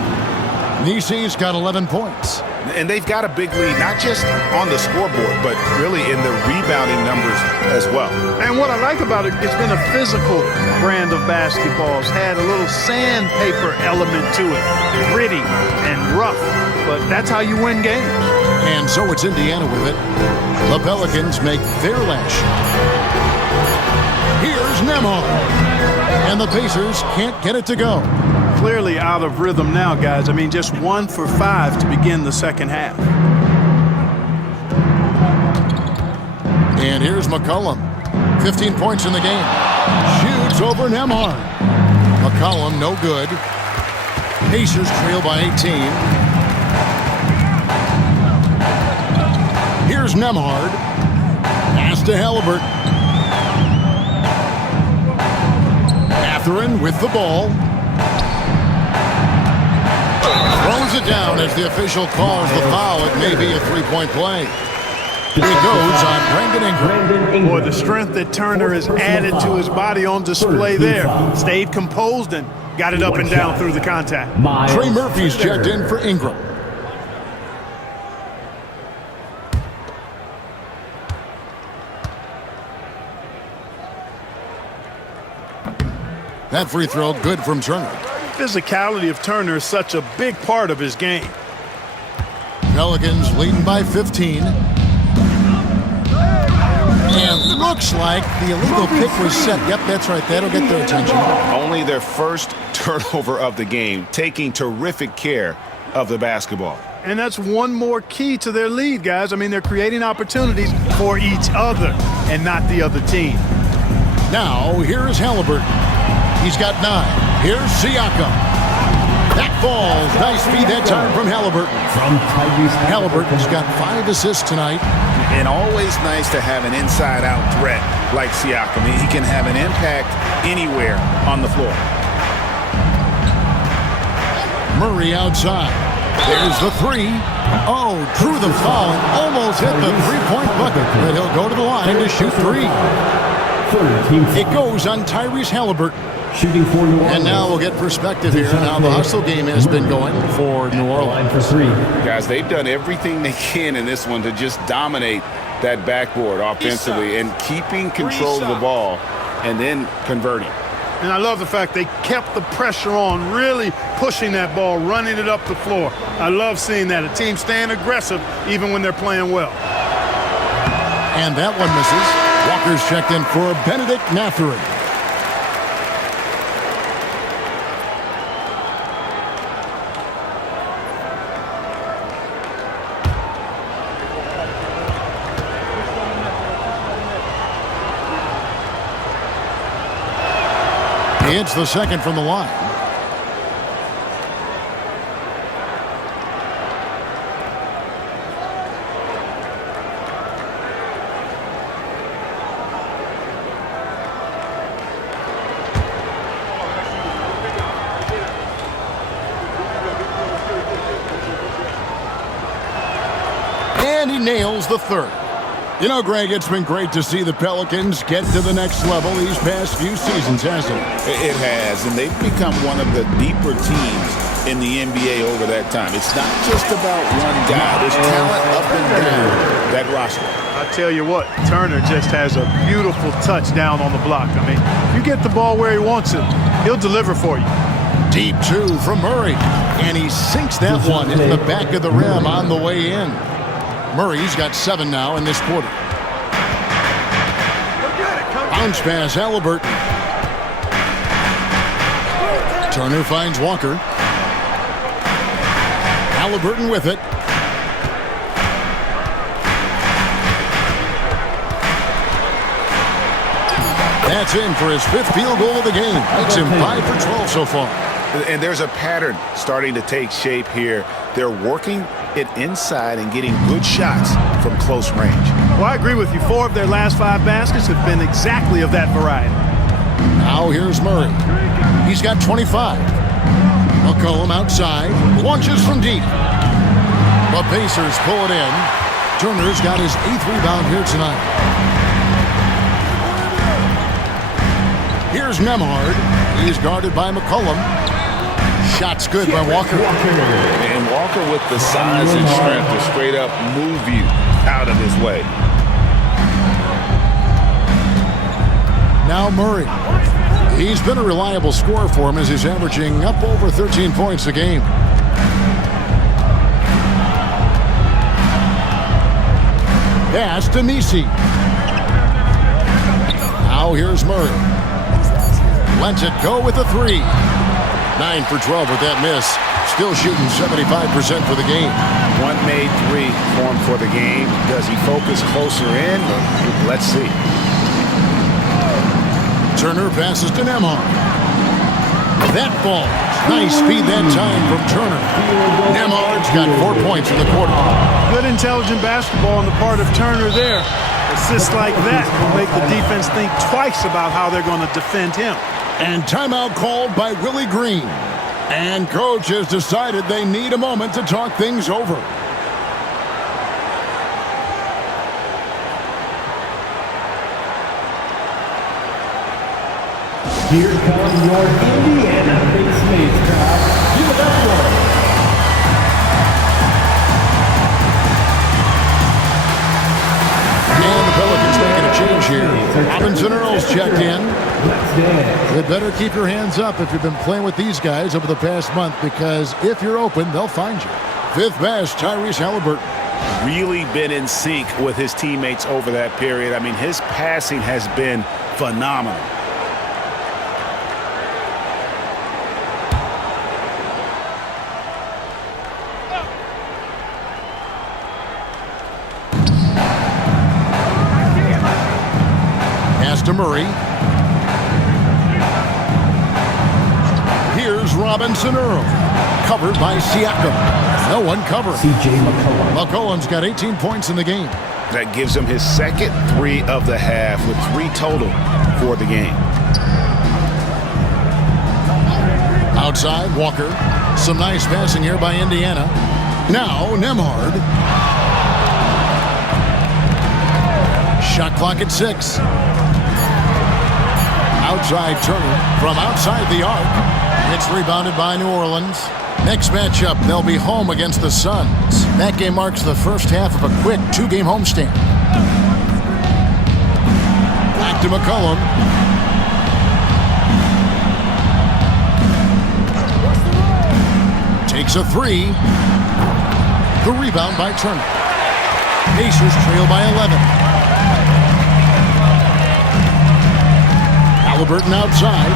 Messi's got 11 points. And they've got a big lead, not just on the scoreboard, but really in the rebounding numbers as well. And what I like about it, it's been a physical brand of basketball. It's had a little sandpaper element to it, gritty and rough, but that's how you win games. And so it's Indiana with it. The Pelicans make their last shot. Here's Nembhard. And the Pacers can't get it to go. Clearly out of rhythm now, guys. I mean, just 1 for 5 to begin the second half. And here's McCollum. 15 points in the game. Shoots over Nembhard. McCollum, no good. Pacers trail by 18. Here's Nembhard. Pass to Halliburton. Mathurin with the ball. Throws it down as the official calls the foul. It may be a three-point play. It goes on Brandon Ingram. Boy, the strength that Turner has added to his body on display there. Stayed composed and got it up and down through the contact. Trey Murphy's checked in for Ingram. That free throw good from Turner. Physicality of Turner is such a big part of his game. Pelicans leading by 15. And looks like the illegal pick was set. Yep, that's right. That'll get their attention. Only their first turnover of the game, taking terrific care of the basketball. And that's one more key to their lead, guys. I mean, they're creating opportunities for each other and not the other team. Now, here's Halliburton. He's got 9. Here's Siakam. That falls. Nice feed that time from Halliburton. Halliburton's got 5 assists tonight. And always nice to have an inside-out threat like Siakam. He can have an impact anywhere on the floor. Murray outside. There's the 3. Oh, drew the foul and almost hit the three-point bucket. But he'll go to the line to shoot 3. It goes on Tyrese Halliburton. Shooting for New Orleans. And now we'll get perspective here on how the hustle game has been going for New Orleans. For 3. Guys, they've done everything they can in this one to just dominate that backboard offensively and keeping control of the ball and then converting. And I love the fact they kept the pressure on, really pushing that ball, running it up the floor. I love seeing that. A team staying aggressive even when they're playing well. And that one misses. Walker's checked in for Benedict Mathurin. It's the second from the line. And he nails the third. You know, Greg, it's been great to see the Pelicans get to the next level these past few seasons, hasn't it? It has, and they've become one of the deeper teams in the NBA over that time. It's not just about one guy. There's talent up and down that roster. I tell you what, Turner just has a beautiful touch down on the block. I mean, you get the ball where he wants it, he'll deliver for you. Deep 2 from Murray, and he sinks that one in the back of the rim on the way in. Murray's got 7 now in this quarter. Bounce pass, Halliburton. Turner finds Walker. Halliburton with it. That's in for his 5th field goal of the game. Makes him 5 for 12 so far. And there's a pattern starting to take shape here. They're working it inside and getting good shots from close range. Well, I agree with you. 4 of their last 5 baskets have been exactly of that variety. Now here's Murray. He's got 25. McCollum outside. Launches from deep. The Pacers pull it in. Turner's got his 8th rebound here tonight. Here's Nembhard. He's guarded by McCollum. Shot's good by Walker. And Walker with the size and strength to straight up move you out of his way. Now Murray. He's been a reliable scorer for him as he's averaging up over 13 points a game. Pass to Messi. Now here's Murray. Lets it go with a 3. 9 for 12 with that miss. Still shooting 75% for the game. One made 3 for him for the game. Does he focus closer in? Let's see. Turner passes to Nembhard. That falls. Nice speed that time from Turner. Nembhard's got 4 points in the quarter. Good intelligent basketball on the part of Turner there. Assists like that will make the defense think twice about how they're going to defend him. And timeout called by Willie Green. And coach has decided they need a moment to talk things over. Here comes your Indiana Pacers crowd. Give it up for them. And the Pelicans making a change here. Robinson Earls checked in. Let's dance. You better keep your hands up if you've been playing with these guys over the past month, because if you're open, they'll find you. Fifth best, Tyrese Halliburton. Really been in sync with his teammates over that period. I mean, his passing has been phenomenal. Pass to Murray. Here's Robinson Earl. Covered by Siakam. No one covering. C.J. McCollum. McCollum's got 18 points in the game. That gives him his second 3 of the half, with 3 total for the game. Outside, Walker. Some nice passing here by Indiana. Now, Nembhard. Shot clock at 6. Outside Turner from outside the arc. It's rebounded by New Orleans. Next matchup, they'll be home against the Suns. That game marks the first half of a quick 2-game homestand. Back to McCollum. Takes a 3. The rebound by Turner. Pacers trail by 11. Halliburton outside.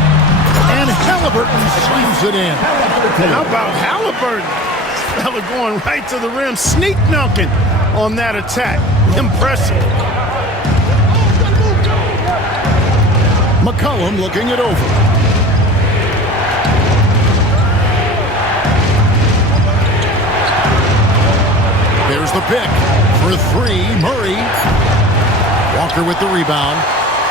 And Halliburton slams it in. How about Halliburton? This fella going right to the rim, sneak dunking on that attack. Impressive. McCollum looking it over. There's the pick for 3. Murray. Walker with the rebound.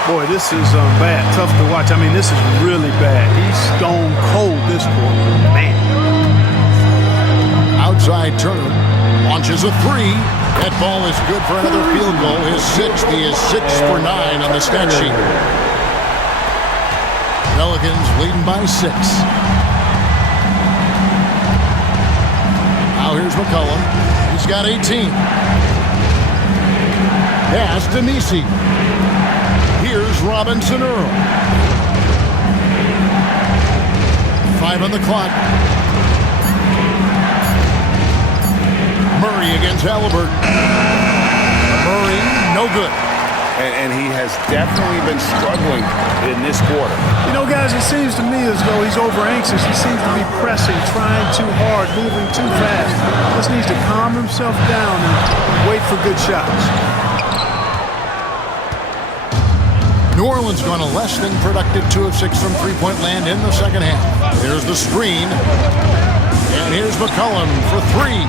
Boy, this is bad. Tough to watch. I mean, this is really bad. He's stone cold this quarter. Man. Outside Turner launches a 3. That ball is good for another field goal. His 6th. He is 6 for 9 on the stat sheet. Pelicans leading by 6. Now here's McCollum. He's got 18. Pass to Nisi. Here's Robinson Earl. 5 on the clock. Murray against Halliburton. Murray, no good. And he has definitely been struggling in this quarter. You know, guys, it seems to me as though he's over anxious. He seems to be pressing, trying too hard, moving too fast. Just needs to calm himself down and wait for good shots. New Orleans gone a less than productive 2 of 6 from three-point land in the second half. There's the screen. And here's McCollum for 3.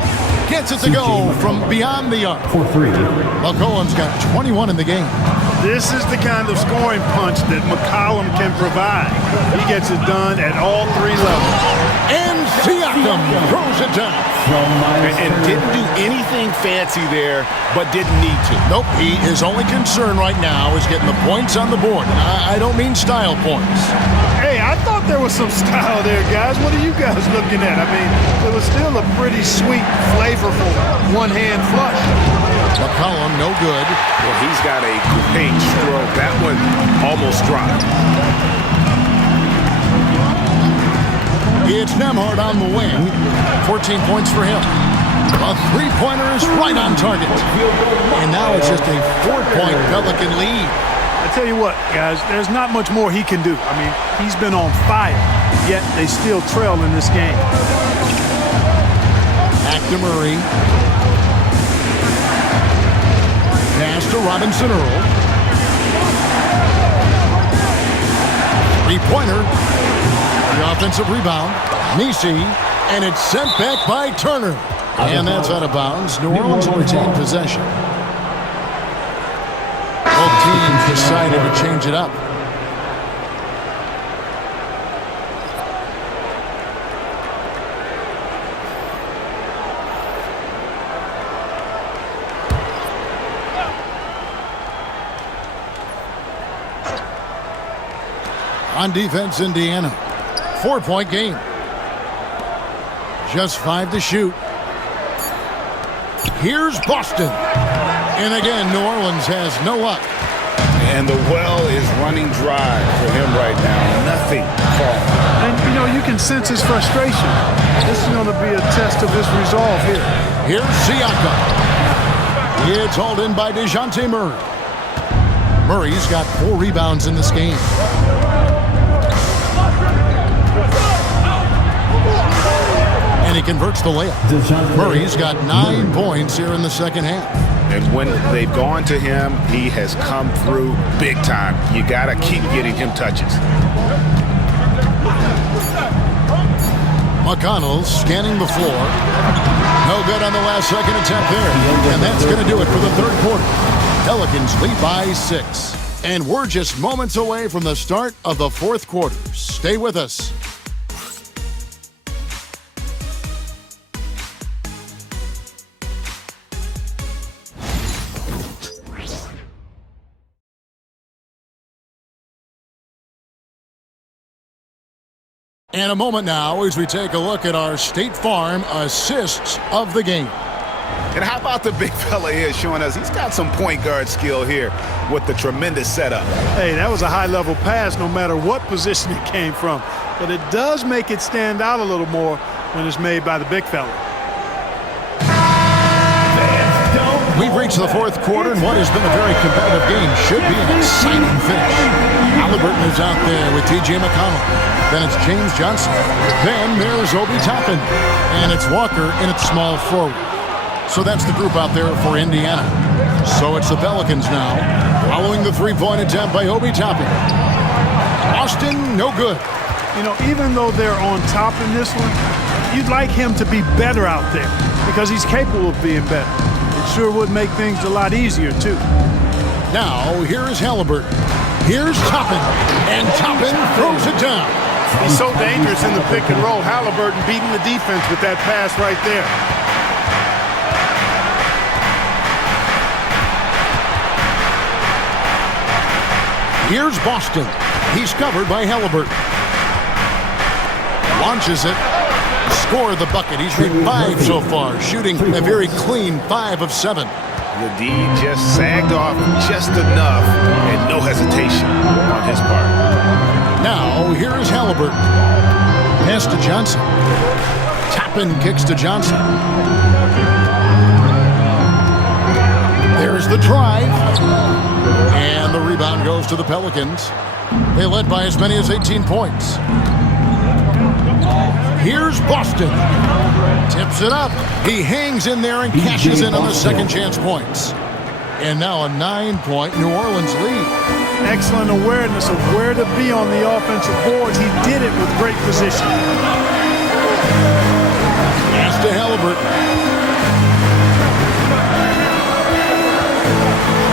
Gets it to go from beyond the arc. For 3. McCollum's got 21 in the game. This is the kind of scoring punch that McCollum can provide. He gets it done at all 3 levels. And Siakam throws it down. And didn't do anything fancy there, but didn't need to. Nope, his only concern right now is getting the points on the board. I don't mean style points. Hey, I thought there was some style there, guys. What are you guys looking at? I mean, it was still a pretty sweet, flavorful one-hand flush. McCollum, no good. Well, he's got a great stroke. That one almost dropped. It's Nembhard on the wing. 14 points for him. A 3-pointer is right on target. And now it's just a 4-point Pelican lead. I tell you what, guys, there's not much more he can do. I mean, he's been on fire, yet they still trail in this game. Back to Murray. Pass to Robinson Earl. 3-pointer. The offensive rebound. Nisi. And it's sent back by Turner. And that's out of bounds. New Orleans will retain possession. Both teams decided to change it up. On defense, Indiana. 4-point game. Just 5 to shoot. Here's Boston. And again, New Orleans has no luck. And the well is running dry for him right now. Nothing falling. And, you know, you can sense his frustration. This is going to be a test of his resolve here. Here's Siakam. It's hauled in by DeJounte Murray. Murray's got 4 rebounds in this game. And he converts the layup. Murray's got 9 points here in the second half. And when they've gone to him, he has come through big time. You got to keep getting him touches. McConnell scanning the floor. No good on the last second attempt there. And that's going to do it for the third quarter. Pelicans lead by 6. And we're just moments away from the start of the fourth quarter. Stay with us. And a moment now as we take a look at our State Farm assists of the game. And how about the big fella here showing us he's got some point guard skill here with the tremendous setup. Hey, that was a high-level pass no matter what position it came from. But it does make it stand out a little more when it's made by the big fella. We've reached the fourth quarter, and what has been a very competitive game should be an exciting finish. Halliburton is out there with T.J. McConnell. Then it's James Johnson. Then there's Obi Toppin. And it's Walker in its small forward. So that's the group out there for Indiana. So it's the Pelicans now, following the three-point attempt by Obi Toppin. Austin, no good. You know, even though they're on top in this one, you'd like him to be better out there because he's capable of being better. It sure would make things a lot easier, too. Now, here is Halliburton. Here's Toppin. And Toppin throws it down. He's so dangerous in the pick and roll. Halliburton beating the defense with that pass right there. Here's Boston. He's covered by Halliburton. Launches it. Score the bucket. He's made 5 so far, shooting a very clean 5 of 7. The D just sagged off just enough and no hesitation on his part. Now, here is Halliburton. Pass to Johnson. Toppin kicks to Johnson. There's the drive. And the rebound goes to the Pelicans. They led by as many as 18 points. Here's Boston. Tips it up. He hangs in there and cashes in on the second chance points. And now a 9-point New Orleans lead. Excellent awareness of where to be on the offensive boards. He did it with great position. Pass to Halliburton.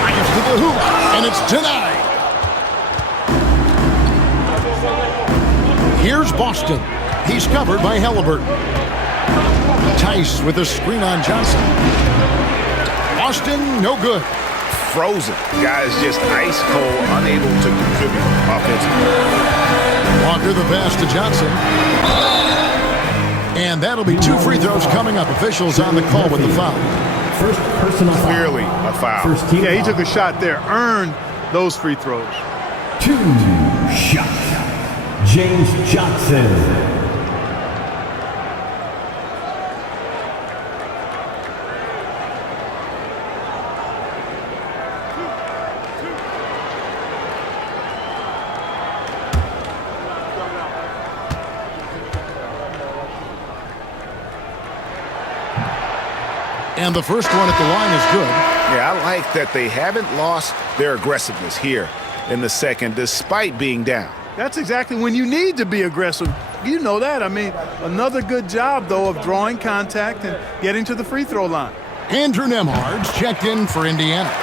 Fires to the hoop, and it's denied. Here's Boston. He's covered by Halliburton. Tice with a screen on Johnson. Boston, no good. Frozen. Guys just ice cold, unable to contribute offensively. Walker the pass to Johnson. And that'll be 2 free throws coming up. Officials on the call with the foul. First personal foul. Clearly a foul. First team Yeah, he foul. took a shot there. Earned those free throws. 2 shots. James Johnson. And the first one at the line is good. Yeah, I like that they haven't lost their aggressiveness here in the second, despite being down. That's exactly when you need to be aggressive. You know that. I mean, another good job, though, of drawing contact and getting to the free throw line. Andrew Nembhard's checked in for Indiana.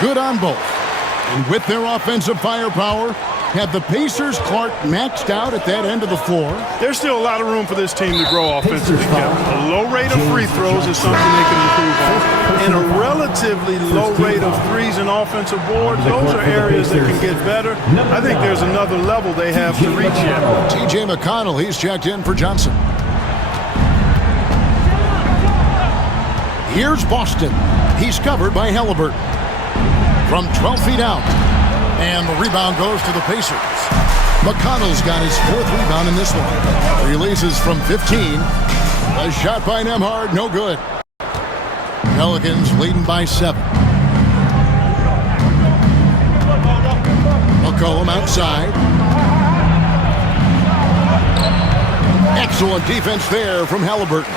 Good on both. And with their offensive firepower, have the Pacers Clark maxed out at that end of the floor. There's still a lot of room for this team to grow offensively. A low rate of free throws is something they can improve on. And a relatively low rate of threes and offensive boards, those are areas that can get better. I think there's another level they have to reach yet. T.J. McConnell, he's checked in for Johnson. Here's Boston. He's covered by Halliburton. From 12 feet out. And the rebound goes to the Pacers. McConnell's got his 4th rebound in this one. Releases from 15. A shot by Nembhard, no good. Pelicans leading by 7. McCollum outside. Excellent defense there from Halliburton.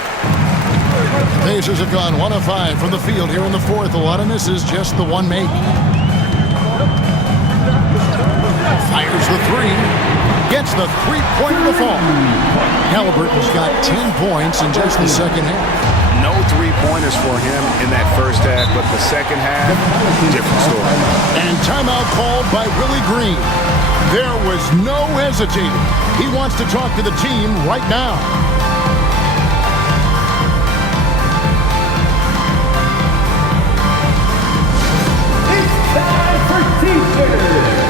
Pacers have gone 1 of 5 from the field here in the 4th. A lot of misses, just the one make. Fires the 3. Gets the 3-pointer to fall. Halliburton's got 10 points in just the second half. No 3-pointers for him in that first half, but the second half, different story. And timeout called by Willie Green. There was no hesitating. He wants to talk to the team right now. It's time for T-shirts.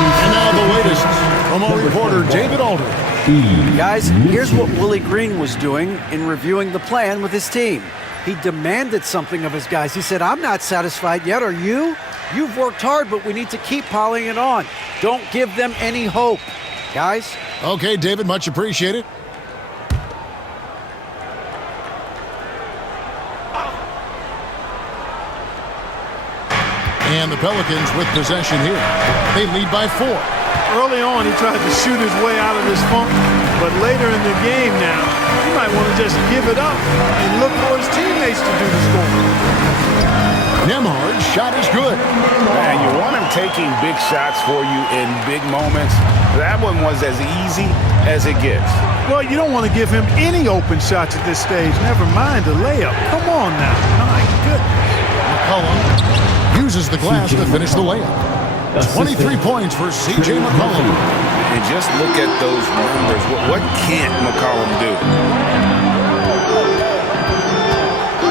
And now the latest from our reporter, David Alder. Guys, here's what Willie Green was doing in reviewing the plan with his team. He demanded something of his guys. He said, I'm not satisfied yet, are you? You've worked hard, but we need to keep piling it on. Don't give them any hope. Guys? Okay, David, much appreciated. And the Pelicans with possession here. They lead by 4. Early on, he tried to shoot his way out of this funk, but later in the game now, he might want to just give it up and look for his teammates to do the scoring. Nembhard's shot is good. And you want him taking big shots for you in big moments. That one was as easy as it gets. Well, you don't want to give him any open shots at this stage, never mind a layup. Come on now. My goodness. McCollum uses the glass to finish the layup. 23 points for C.J. McCollum. And just look at those numbers. What can't McCollum do?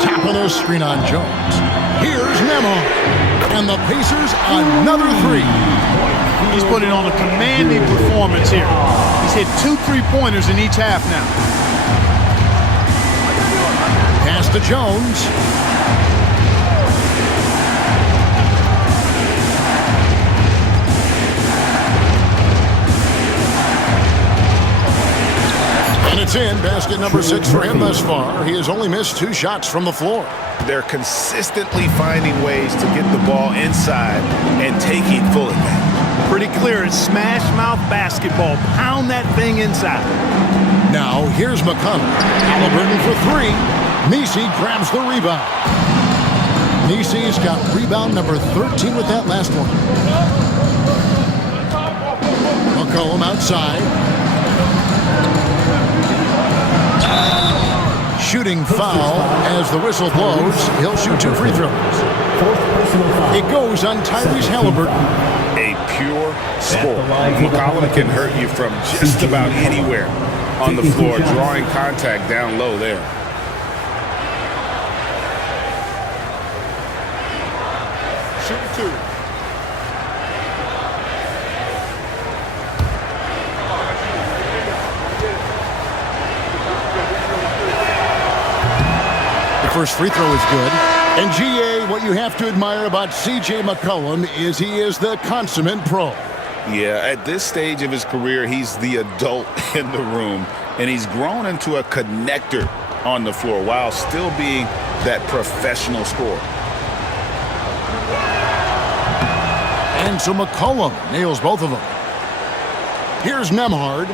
Tapping a screen on Jones. Here's Nembhard. And the Pacers another 3. He's putting on a commanding performance here. He's hit 2 3-pointers in each half now. Pass to Jones. And it's in. Basket number 6 for him thus far. He has only missed 2 shots from the floor. They're consistently finding ways to get the ball inside and taking full advantage. Pretty clear. It's smash mouth basketball. Pound that thing inside. Now here's McConnell. Halliburton for 3. Nisi grabs the rebound. Nisi's got rebound number 13 with that last one. McCollum outside. Shooting foul as the whistle blows. He'll shoot 2 free throws. It goes on Tyrese Halliburton. A pure score. McCollum can hurt you from just about anywhere on the floor, drawing contact down low there. Shooting 2. First free throw is good. And GA, what you have to admire about C.J. McCollum is he is the consummate pro. Yeah, at this stage of his career, he's the adult in the room, and he's grown into a connector on the floor while still being that professional scorer. And so McCollum nails both of them. Here's Nembhard.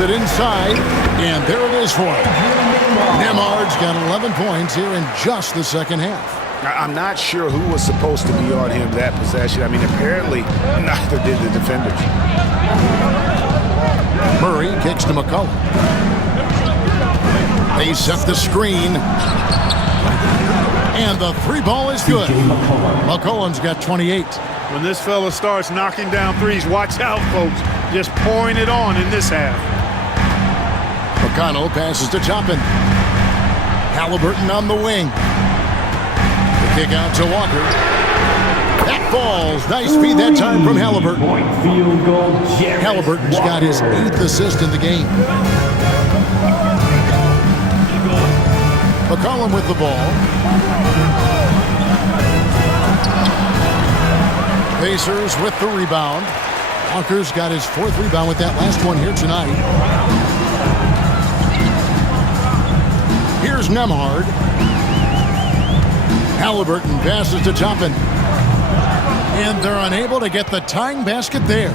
It inside, and there it is for him. Nembhard's got 11 points here in just the second half. I'm not sure who was supposed to be on him that possession. I mean, apparently neither did the defenders. Murray kicks to McCollum. They set the screen. And the 3 ball is good. McCollum's got 28. When this fella starts knocking down threes, watch out, folks. Just pouring it on in this half. McConnell passes to Toppin. Halliburton on the wing. The Kick out to Walker. That falls. Nice feed that time from Halliburton. Field goal, Halliburton's got his 8th assist in the game. McCollum with the ball. Pacers with the rebound. Walker's got his 4th rebound with that last one here tonight. Here's Nembhard. Halliburton passes to Toppin. And they're unable to get the tying basket there.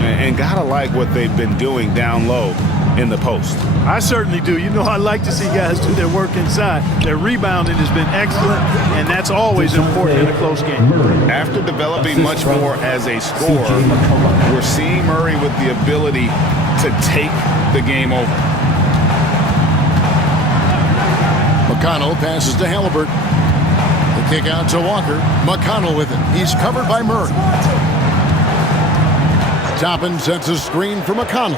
And gotta like what they've been doing down low in the post. I certainly do. You know, I like to see guys do their work inside. Their rebounding has been excellent, and that's always important in a close game. After developing much more as a scorer, we're seeing Murray with the ability to take the game over. McConnell passes to Halliburton. The kick out to Walker. McConnell with it. He's covered by Murray. Toppin sets a screen for McConnell.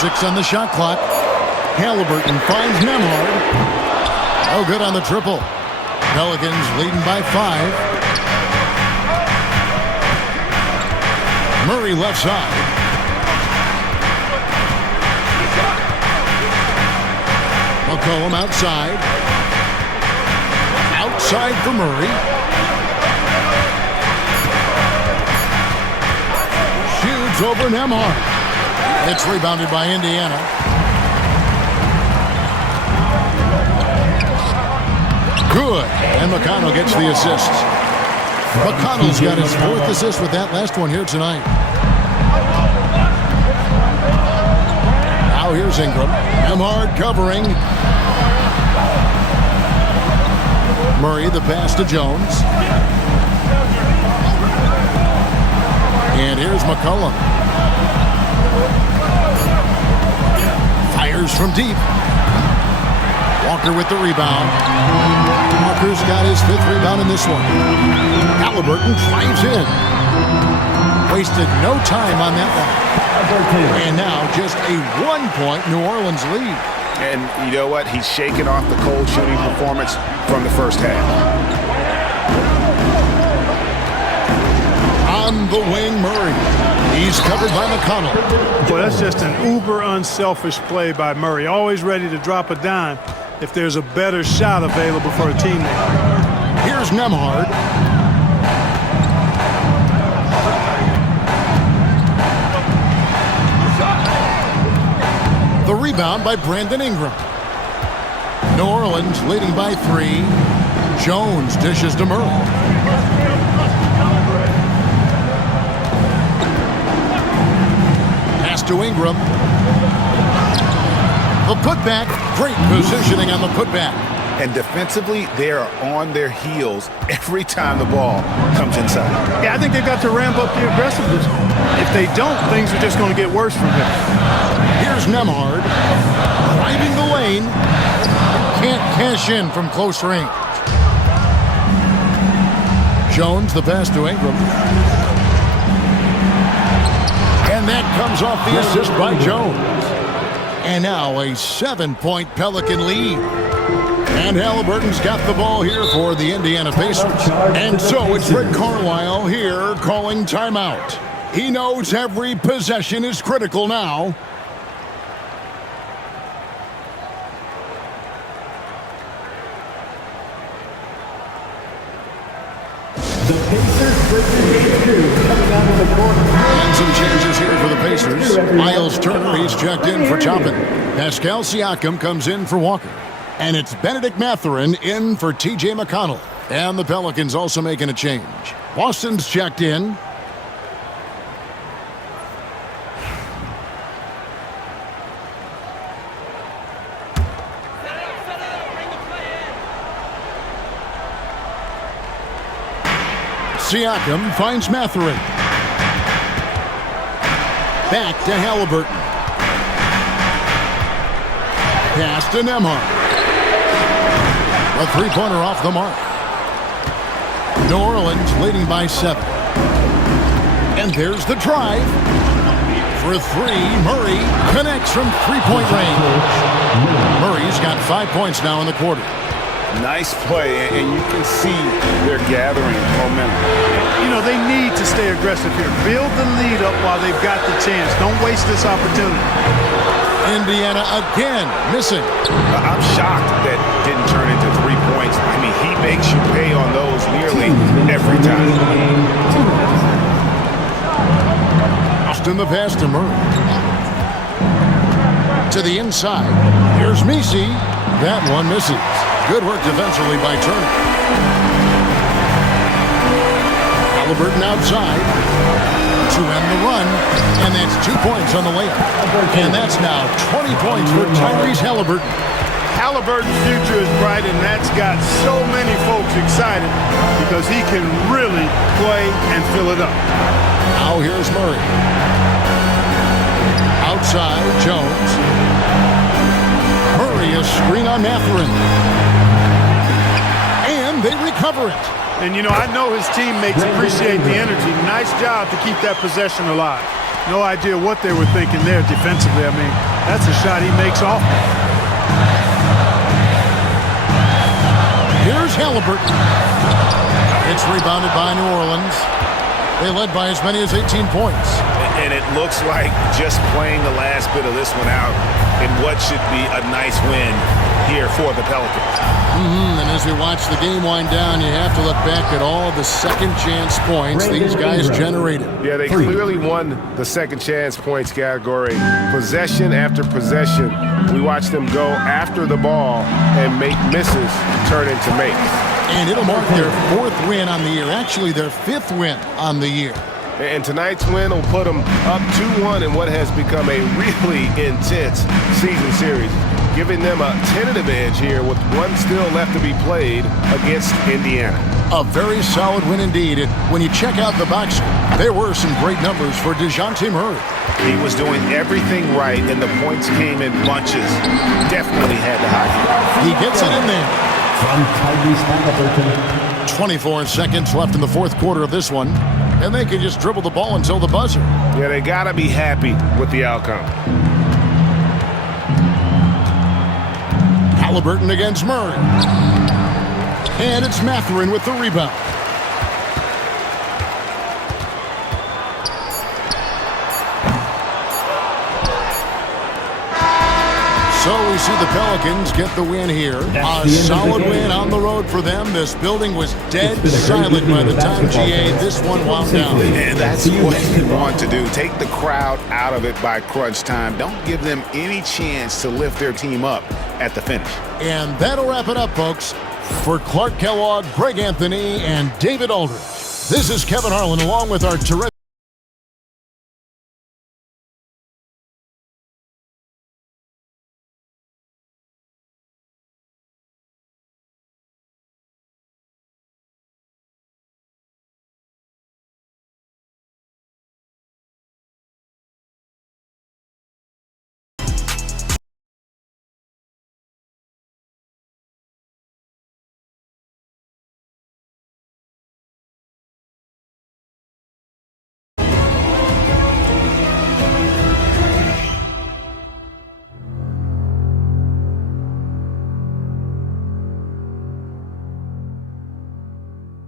6 on the shot clock. Halliburton finds Nembhard. Oh, good on the triple. Pelicans leading by 5. Murray left side. McCollum outside. Outside for Murray. Shoots over Nembhard. It's rebounded by Indiana. Good. And McConnell gets the assist. McConnell's got his 4th assist with that last one here tonight. Now here's Ingram. Nembhard covering. Murray, the pass to Jones. And here's McCollum. Fires from deep. Walker with the rebound. Walker's got his 5th rebound in this one. Halliburton drives in. Wasted no time on that one. And now just a 1-point New Orleans lead. And you know what? He's shaking off the cold shooting performance from the first half. On the wing, Murray. He's covered by McConnell. Well, that's just an uber unselfish play by Murray. Always ready to drop a dime if there's a better shot available for a teammate. Here's Nembhard. The rebound by Brandon Ingram. New Orleans leading by 3. Jones dishes to Murray. Pass to Ingram. The putback. Great positioning on the putback. And defensively, they are on their heels every time the ball comes inside. Yeah, I think they've got to ramp up the aggressiveness. If they don't, things are just going to get worse from here. Here's Nembhard. Driving the lane. Can't cash in from close range. Jones, the pass to Ingram. And that comes off the assist by Jones. And now a 7-point Pelican lead. And Halliburton's got the ball here for the Indiana Pacers. And so it's Rick Carlisle here calling timeout. He knows every possession is critical now. The Pacers versus Game 2 coming out of the corner. And some changes here for the Pacers. Miles Turner, he's checked in for Toppin. Pascal Siakam comes in for Walker. And it's Benedict Mathurin in for T.J. McConnell. And the Pelicans also making a change. Boston's checked in. Siakam finds Mathurin. Back to Halliburton. Pass to Nembhard. A three-pointer off the mark. New Orleans leading by 7. And there's the drive. For 3, Murray connects from three-point range. Murray's got 5 points now in the quarter. Nice play, and you can see they're gathering momentum. You know, they need to stay aggressive here. Build the lead up while they've got the chance. Don't waste this opportunity. Indiana again missing. I'm shocked that didn't turn into 3 points. I mean, he makes you pay on those nearly every time. Austin the pass to Murray. To the inside. Here's Misi. That one misses. Good work defensively by Turner. Halliburton outside to end the run, and that's 2 points on the layup. And that's now 20 points for Tyrese Halliburton. Halliburton's future is bright, and that's got so many folks excited because he can really play and fill it up. Now here's Murray. Outside, Jones. Murray, a screen on Mathurin. And they recover it. And, you know, I know his teammates appreciate the energy. Nice job to keep that possession alive. No idea what they were thinking there defensively. I mean, that's a shot he makes off. Here's Halliburton. It's rebounded by New Orleans. They led by as many as 18 points. And it looks like just playing the last bit of this one out in what should be a nice win here for the Pelicans. And as we watch the game wind down, you have to look back at all the second chance points these guys generated. Yeah, they clearly won the second chance points category. Possession after possession, we watched them go after the ball and make misses turn into makes. And it'll mark their 4th win on the year. Actually, their 5th win on the year. And tonight's win will put them up 2-1 in what has become a really intense season series, giving them a tentative edge here with one still left to be played against Indiana. A very solid win indeed. And when you check out the box score, there were some great numbers for DeJounte Murray. He was doing everything right, and the points came in bunches. Definitely had the hot hand. He gets it in there. From Tyrese Halliburton. 24 seconds left in the 4th quarter of this one, and they can just dribble the ball until the buzzer. Yeah, they got to be happy with the outcome. Halliburton against Murray. And it's Mathurin with the rebound. So we see the Pelicans get the win here. A solid win on the road for them. This building was dead silent by the time GA this one wound down. And that's what you want to do. Take the crowd out of it by crunch time. Don't give them any chance to lift their team up at the finish. And that'll wrap it up, folks. For Clark Kellogg, Greg Anthony, and David Aldridge, this is Kevin Harlan along with our terrific